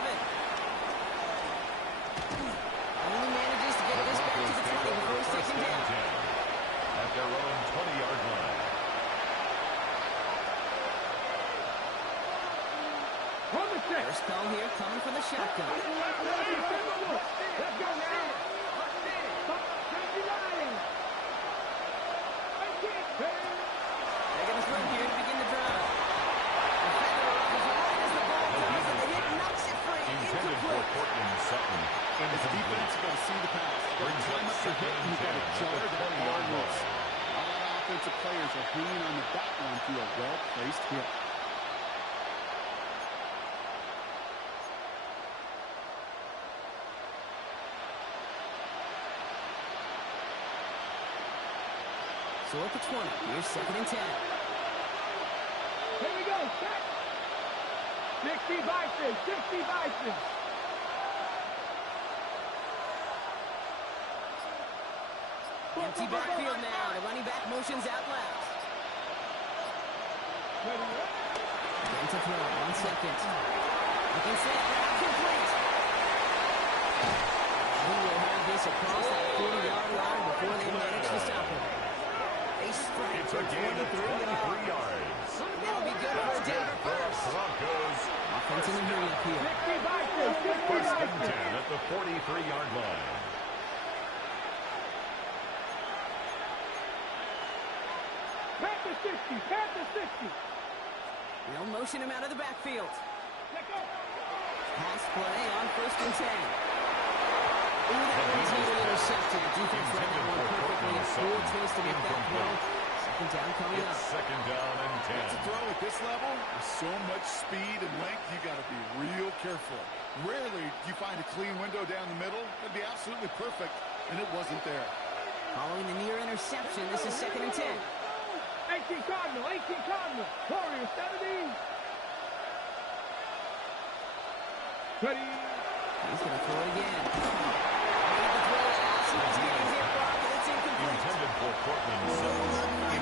Only manages to get this back to the 20 before he's taken down. At their own 20-yard line. First call here coming from the shotgun. Let's go now. They're going to throw here to begin the drive. Defender runs right as the ball comes, and the hit knocks it free. Intended for Incomplete. Portland Sutton. As a defense, you got to see the pass. You got to Brings climb up up your hip, and you got to second jar and 10 that at the ball 20-yard loose. line. A lot of offensive players are hanging on the back line through a well-placed hit. So at the 20, here's second and 10. Here we go. Set. 60 Bison. Empty backfield now. The running back motions out left. Again to throw. 1 second. Looking set. Complete. Who will have this across that 40-yard line before they manage to stop him? They strike It's for a gain of 23 yards. yards. That'll be good for a Denver first. Broncos. Offensive and hurry up here. First and 10 at the 43-yard line. Panther 60. They'll motion him out of the backfield. Pass play on first and 10. Ooh, that one's nearly intercepted. Defense read that one perfectly. A cool twist to make that throw. Second down coming up. It's second down and 10. To throw at this level, with so much speed and length, you got to be real careful. Rarely do you find a clean window down the middle. It'd be absolutely perfect, and it wasn't there. Following the near interception, this is second and 10. 18 Cardinal. Warriors 70. Ready. He's going to throw it again. Made the throw as he was getting hit, Brock, and it's incomplete. Intended for Portland Sutton.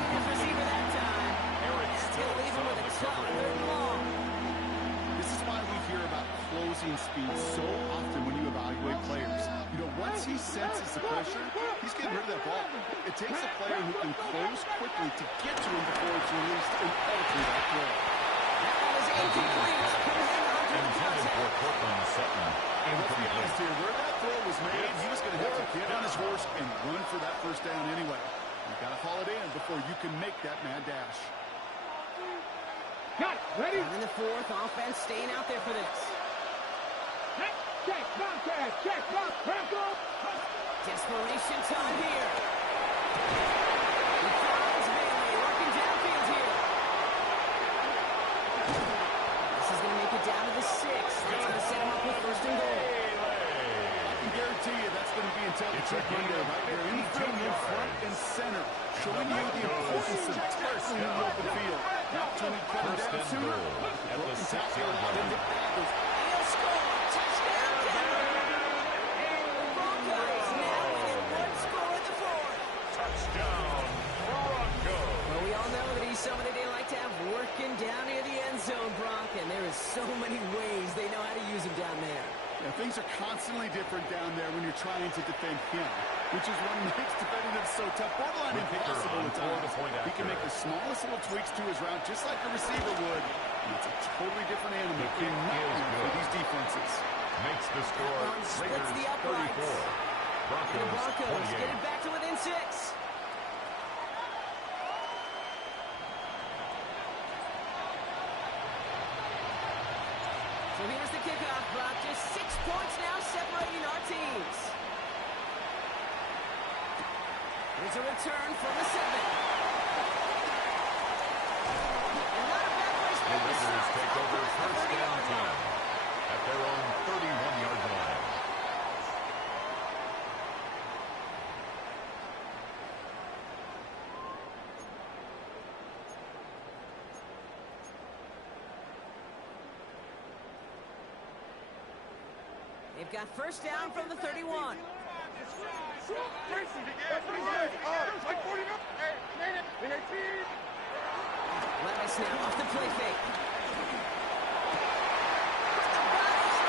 Receiver that time. That's going to leave him with a tough third and long. This is why we hear about closing speed so often when you evaluate players. You know, once he senses the pressure, he's getting rid of that ball. If It takes a player who can close quickly to get to him before it's released and alter that throw. That one was incomplete. Couldn't hang on to the Intended for contact. Cortland Sutton. Let's be honest Incomplete. here, where that throw was made, he was going to have to get on his horse and run for that first down anyway. You got to haul it in before you can make that mad dash. Got it. Ready? And in the fourth, offense staying out there for this. Check, contact, check, Broncos. Desperation time here. He finds Bailey working downfield here. This is going to make it down to the 6. That's going to set him up with first and goal. I can guarantee you that's going to be until the trick window right here. In front and center, showing you the importance of tackling in the open field. An opportunity to cut him First down and sooner. goal at the Broken 6-yard tackle line. He'll score. Touchdown, Denver. The Broncos now within one score in the fourth. Touchdown, Broncos. Well, we all know that he's somebody they like to have working down near the end zone, Brock, and there is so many ways they know how to use him down there. Yeah, things are constantly different down there when you're trying to defend him, which is what makes defending him so tough. Borderline The kicker impossible on at times. point He can make after. the smallest little tweaks to his route, just like a receiver would. And it's a totally different animal. The kick Not is for good. these defenses. Makes the score That one splits Raiders the uprights. 34. And the Broncos Broncos get 28. it back to within 6. So here's the kickoff, Brock. Just 6 points now separating our teams. Here's a return from the 7. And not a bad place The to Raiders start. take over Across the first down 30-yard 10 line. at their own 31-yard line. They've got first down from the 31. Levis now off the play fake.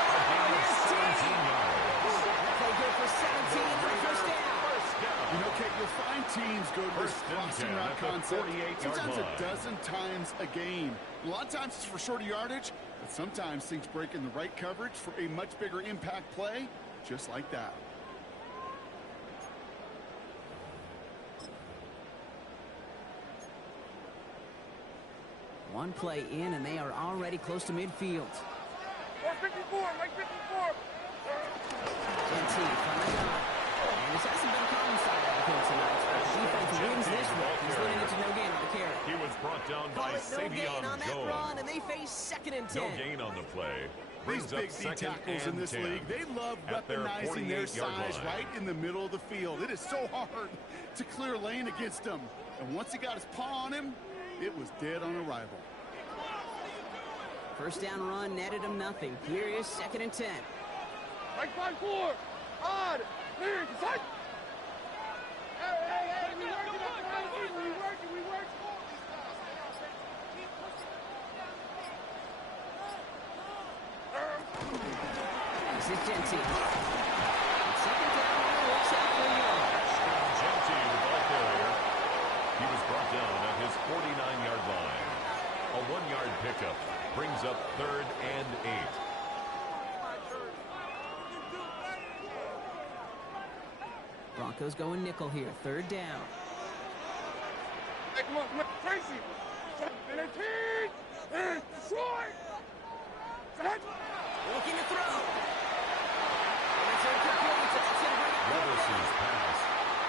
A gain of 17 yards. That play good for 17 on the first down. First down. You know, Kate, you'll find teams go to this First and crossing 10 route at the concept 48-yard sometimes line. a dozen times a game. A lot of times it's for shorter yardage, but sometimes things break in the right coverage for a much bigger impact play, just like that. One play in, and they are already close to midfield. 54, Mike 54. NT from the gun. And this hasn't been a common side of him tonight. But the defense wins this one. He's leading it to no gain on the carry. He was brought down Call by it no gain Savion on that Jones. run, and they face 2nd and 10. No gain on the play. These Brings up big D second tackles and in this 10 league, they love at their weaponizing their 48-yard size line. right in the middle of the field. It is so hard to clear a lane against him. And once he got his paw on him, it was dead on arrival. First down run netted him nothing. Here is 2nd and 10. Mike 54. Odd. Clear. Decide. Hey, we working up front. We working. This is Genty. Second down, works out for yard. Genty, the ball carrier. He was brought down at his 49-yard line. A 1-yard pickup brings up 3rd and 8. Broncos going nickel here. 3rd down. Hey, come on. Tracy. 17. Short. Looking to throw. And it's incomplete. So that's going to bring it Levis's pass.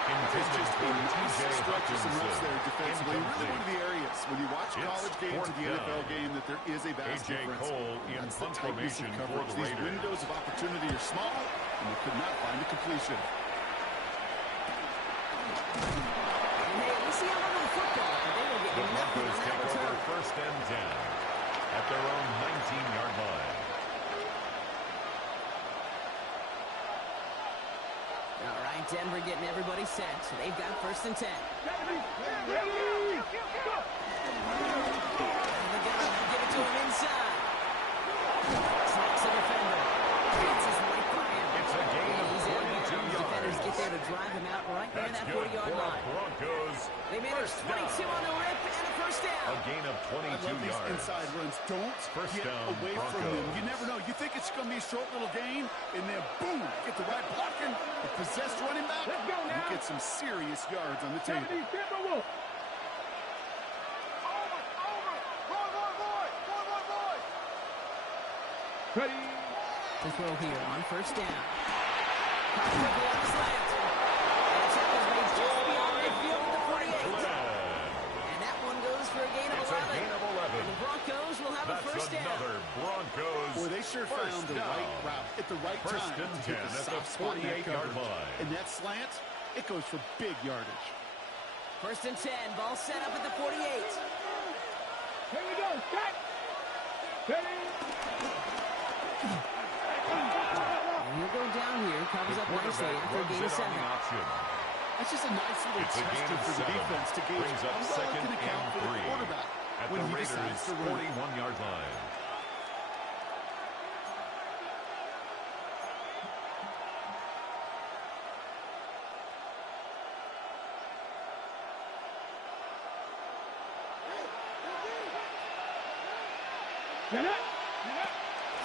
It's Intended just for been nice TJ stretches and runs there Hutchinson. defensively. Really one of Incomplete. the areas when you watch It's college game to the 4th NFL down. game that there is a vast A.J. difference. Cole in That's the punt tightness of formation for coverage. the These Raiders. windows of opportunity are small, and they could not find a completion. And hey, we see how the football, but they will get The nothing Broncos on that take over return. 1st and 10 at their own 19-yard line. All right, Denver getting everybody set. So they've got 1st and 10. Ready. And they're going to give it to him inside. Snacks the defender. Gets his right by him. It's a gain of He's able to 22 defenders get yards. there to drive him out right there in That's that good 40-yard for a line. They managed 22 on the rip and a first down. A gain of 22 I love these yards. inside runs. Don't get away from them. You never know. You think it's going to be a short little gain, and then boom, get the right blocking, the possessed running back. Let's go now. You get some serious yards on the table. Ready. To throw here on first down. Caught quickly on the slant. And the tackle's made just beyond midfield at the 48. And that one goes for a gain of 11. It's a gain of 11. And the Broncos will have a first down. That's another Broncos. Boy, they sure found the right route at the right First time. and to 10 hit the at the soft spot in that 48-yard coverage. line. And that slant, it goes for big yardage. First and 10. Ball set up at the 48. Here we go. Cut. Ready. And he'll go down here. Covers up nicely after a gain of 7. That's just a nice little It's a gain tester of for the 7. defense to gauge Brings up how well it second can account and for the 3 quarterback at when the he Raiders' decides to run. 41-yard line.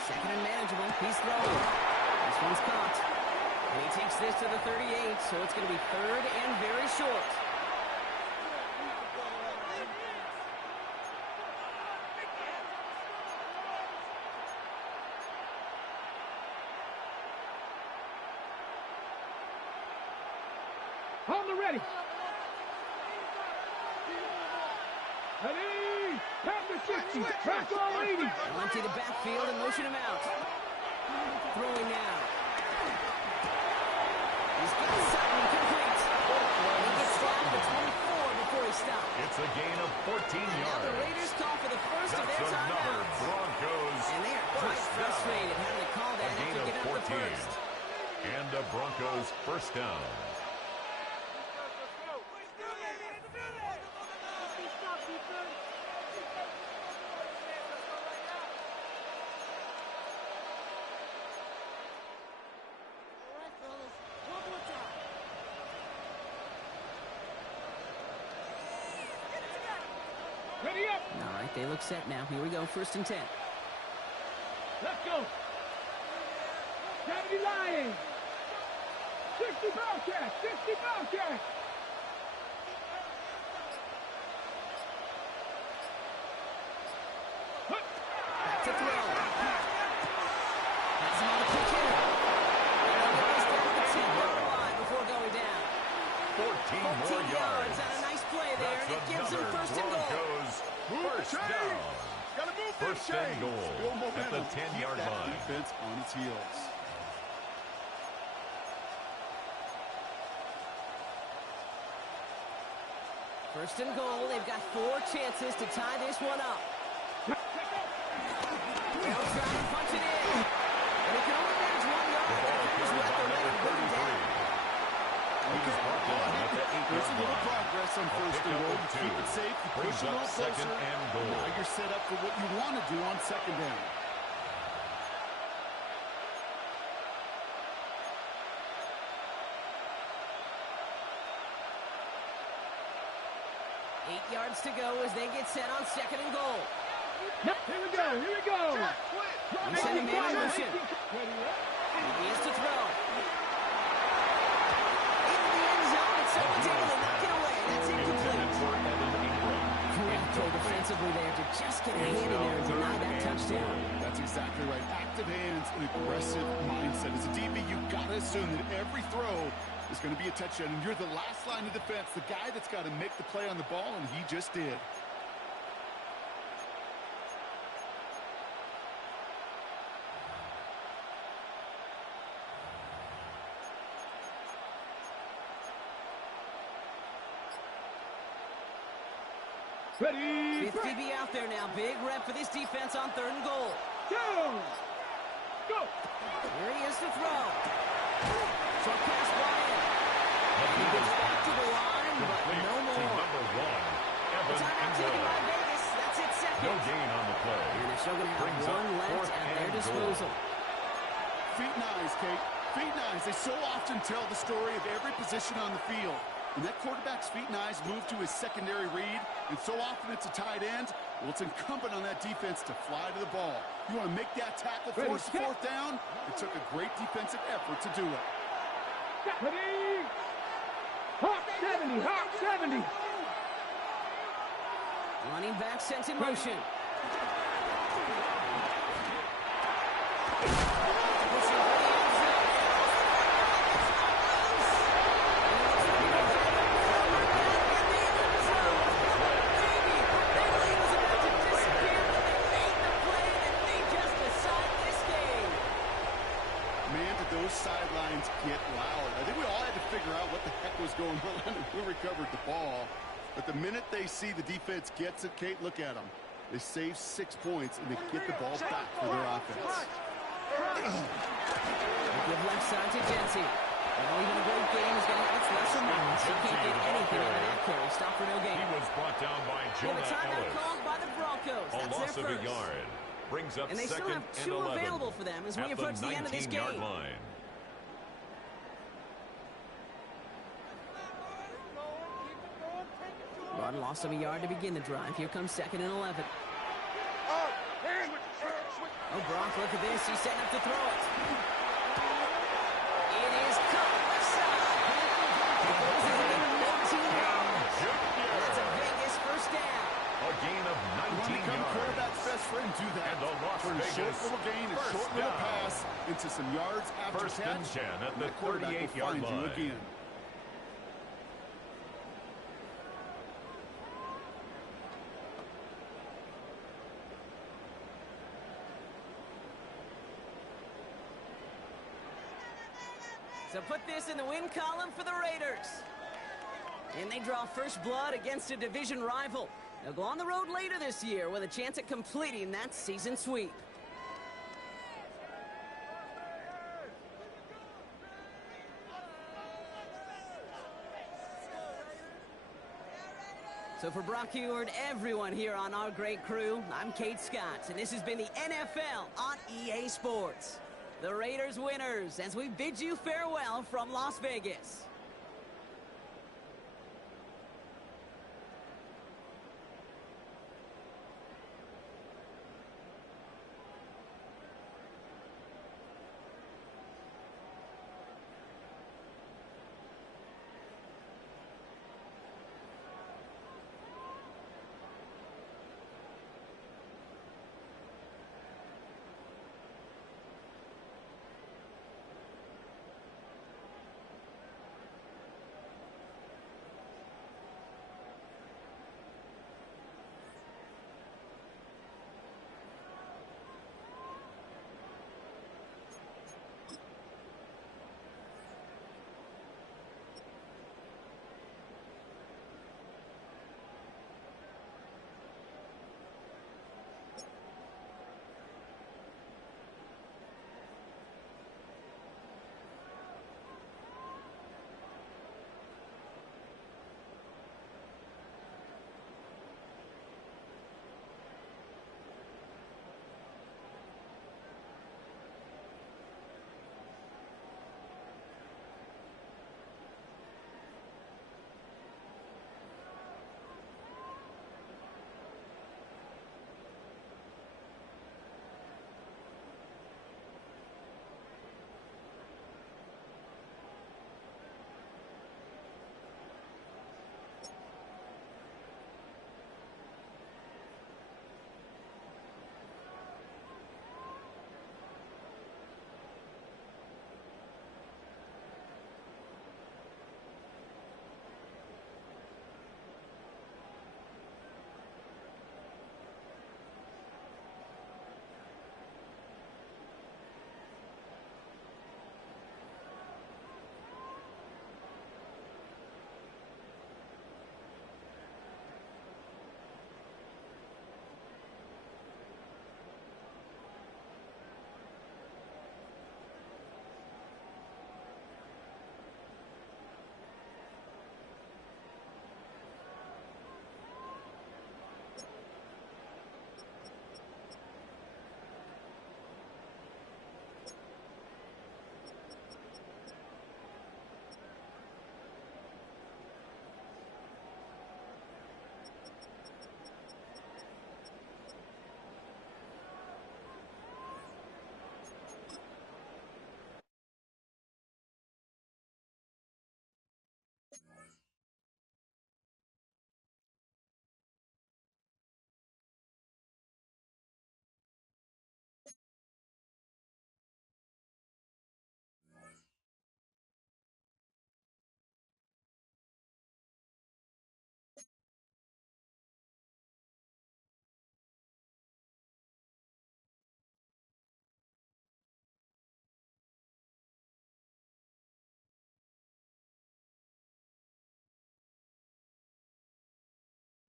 Second and manageable. He's throwing. This one's caught. And he takes this to the 38, so it's going to be third and very short. On the ready. Ready. Pass the 60. Back all 80. They'll empty the backfield and motion him out. Throwing now. He's got something complete. He gets down to 24 before he stops. It's a gain of 14 And now yards. the Raiders call for the first of That's their another timeouts. Broncos And they are quite first frustrated down. having to call that A gain after of giving up the 14. first. And the Broncos first down. Ready up. All right, they look set now. Here we go, first and 10. Let's go. Gotta be lying. 60 Bobcat. 60 Bobcat. Back to throw. Has him on the quick hitter. And he goes down the 10-yard line before going down. 14 more 14 yards yards. and a nice play there. That's And it gives him another first and goal. Broncos first down. Gotta move First that and chains. goal Build at the momentum. 10-yard Keep that line. defense on its heels. First and goal. They've got 4 chances to tie this one up. They'll try and punch it in. And he can only manage 1 yard. The ball Here's carries what on the at Raiders the bring 33. down. He's brought down at the 8-yard There's a little line. progress on first and goal. You keep it safe. You Brings push it a up little second closer. and goal. Now you're set up for what you want to do on second down. Eight yards to go as they get set on second and goal. Here we go. Here we go. We send a man in motion. He is to throw. Into the end zone, and someone's able to knock it away. That's incomplete. Great play defensively there to just get a hand in there and deny that touchdown. That's exactly right. Active hands and aggressive mindset. As a DB, you've got to assume that every throw is going to be a touchdown. And you're the last line of defense, the guy that's got to make the play on the ball, and he just did. Ready. 50 be out there now. Big rep for this defense on third and goal. Go. Go. Here he is to throw. Short pass Bryant. And he gets back to the line, but no more. Number 1, Evan Timeout taken by Ingram. Vegas. That's it, second. No gain on the play. And they're still going to Brings have up one left fourth at their and disposal. Feet and eyes, Kate. Feet and eyes. They so often tell the story of every position on the field. And that quarterback's feet and eyes move to his secondary read, and so often it's a tight end. Well, it's incumbent on that defense to fly to the ball. You want to make that tackle, force the fourth down? It took a great defensive effort to do it. Ready? Hawk 70, Hawk 70. Running back sent in motion. Those sidelines get loud. I think we all had to figure out what the heck was going on and who recovered the ball. But the minute they see the defense gets it, Kate, look at them. They save 6 points and they get the ball back for their offense. Good left side to Jency. Well, even a great game is going to have its lesser moments. He can't get anything out of that carry. Stop for no gain. He was brought down by Jonah Ellis. Called by the Broncos. A loss of a yard. Brings up and they still have 2 available for them as we approach the end of this game. Line. Rod lost of a yard to begin the drive. Here comes 2nd and 11. Oh, Brock, look at this. He's setting up to throw it. It is caught left side. It goes in at 19 yards. That's a Vegas first down. A gain of 19 yards. Quarterback's best friend do that. And the Las Vegas short little gain, a short little pass into some yards after First and 10 at the 38-yard line. Again. So put this in the win column for the Raiders. And they draw first blood against a division rival. They'll go on the road later this year with a chance at completing that season sweep. So for Brock Heward, everyone here on our great crew, I'm Kate Scott, and this has been the NFL on EA Sports. The Raiders winners as we bid you farewell from Las Vegas.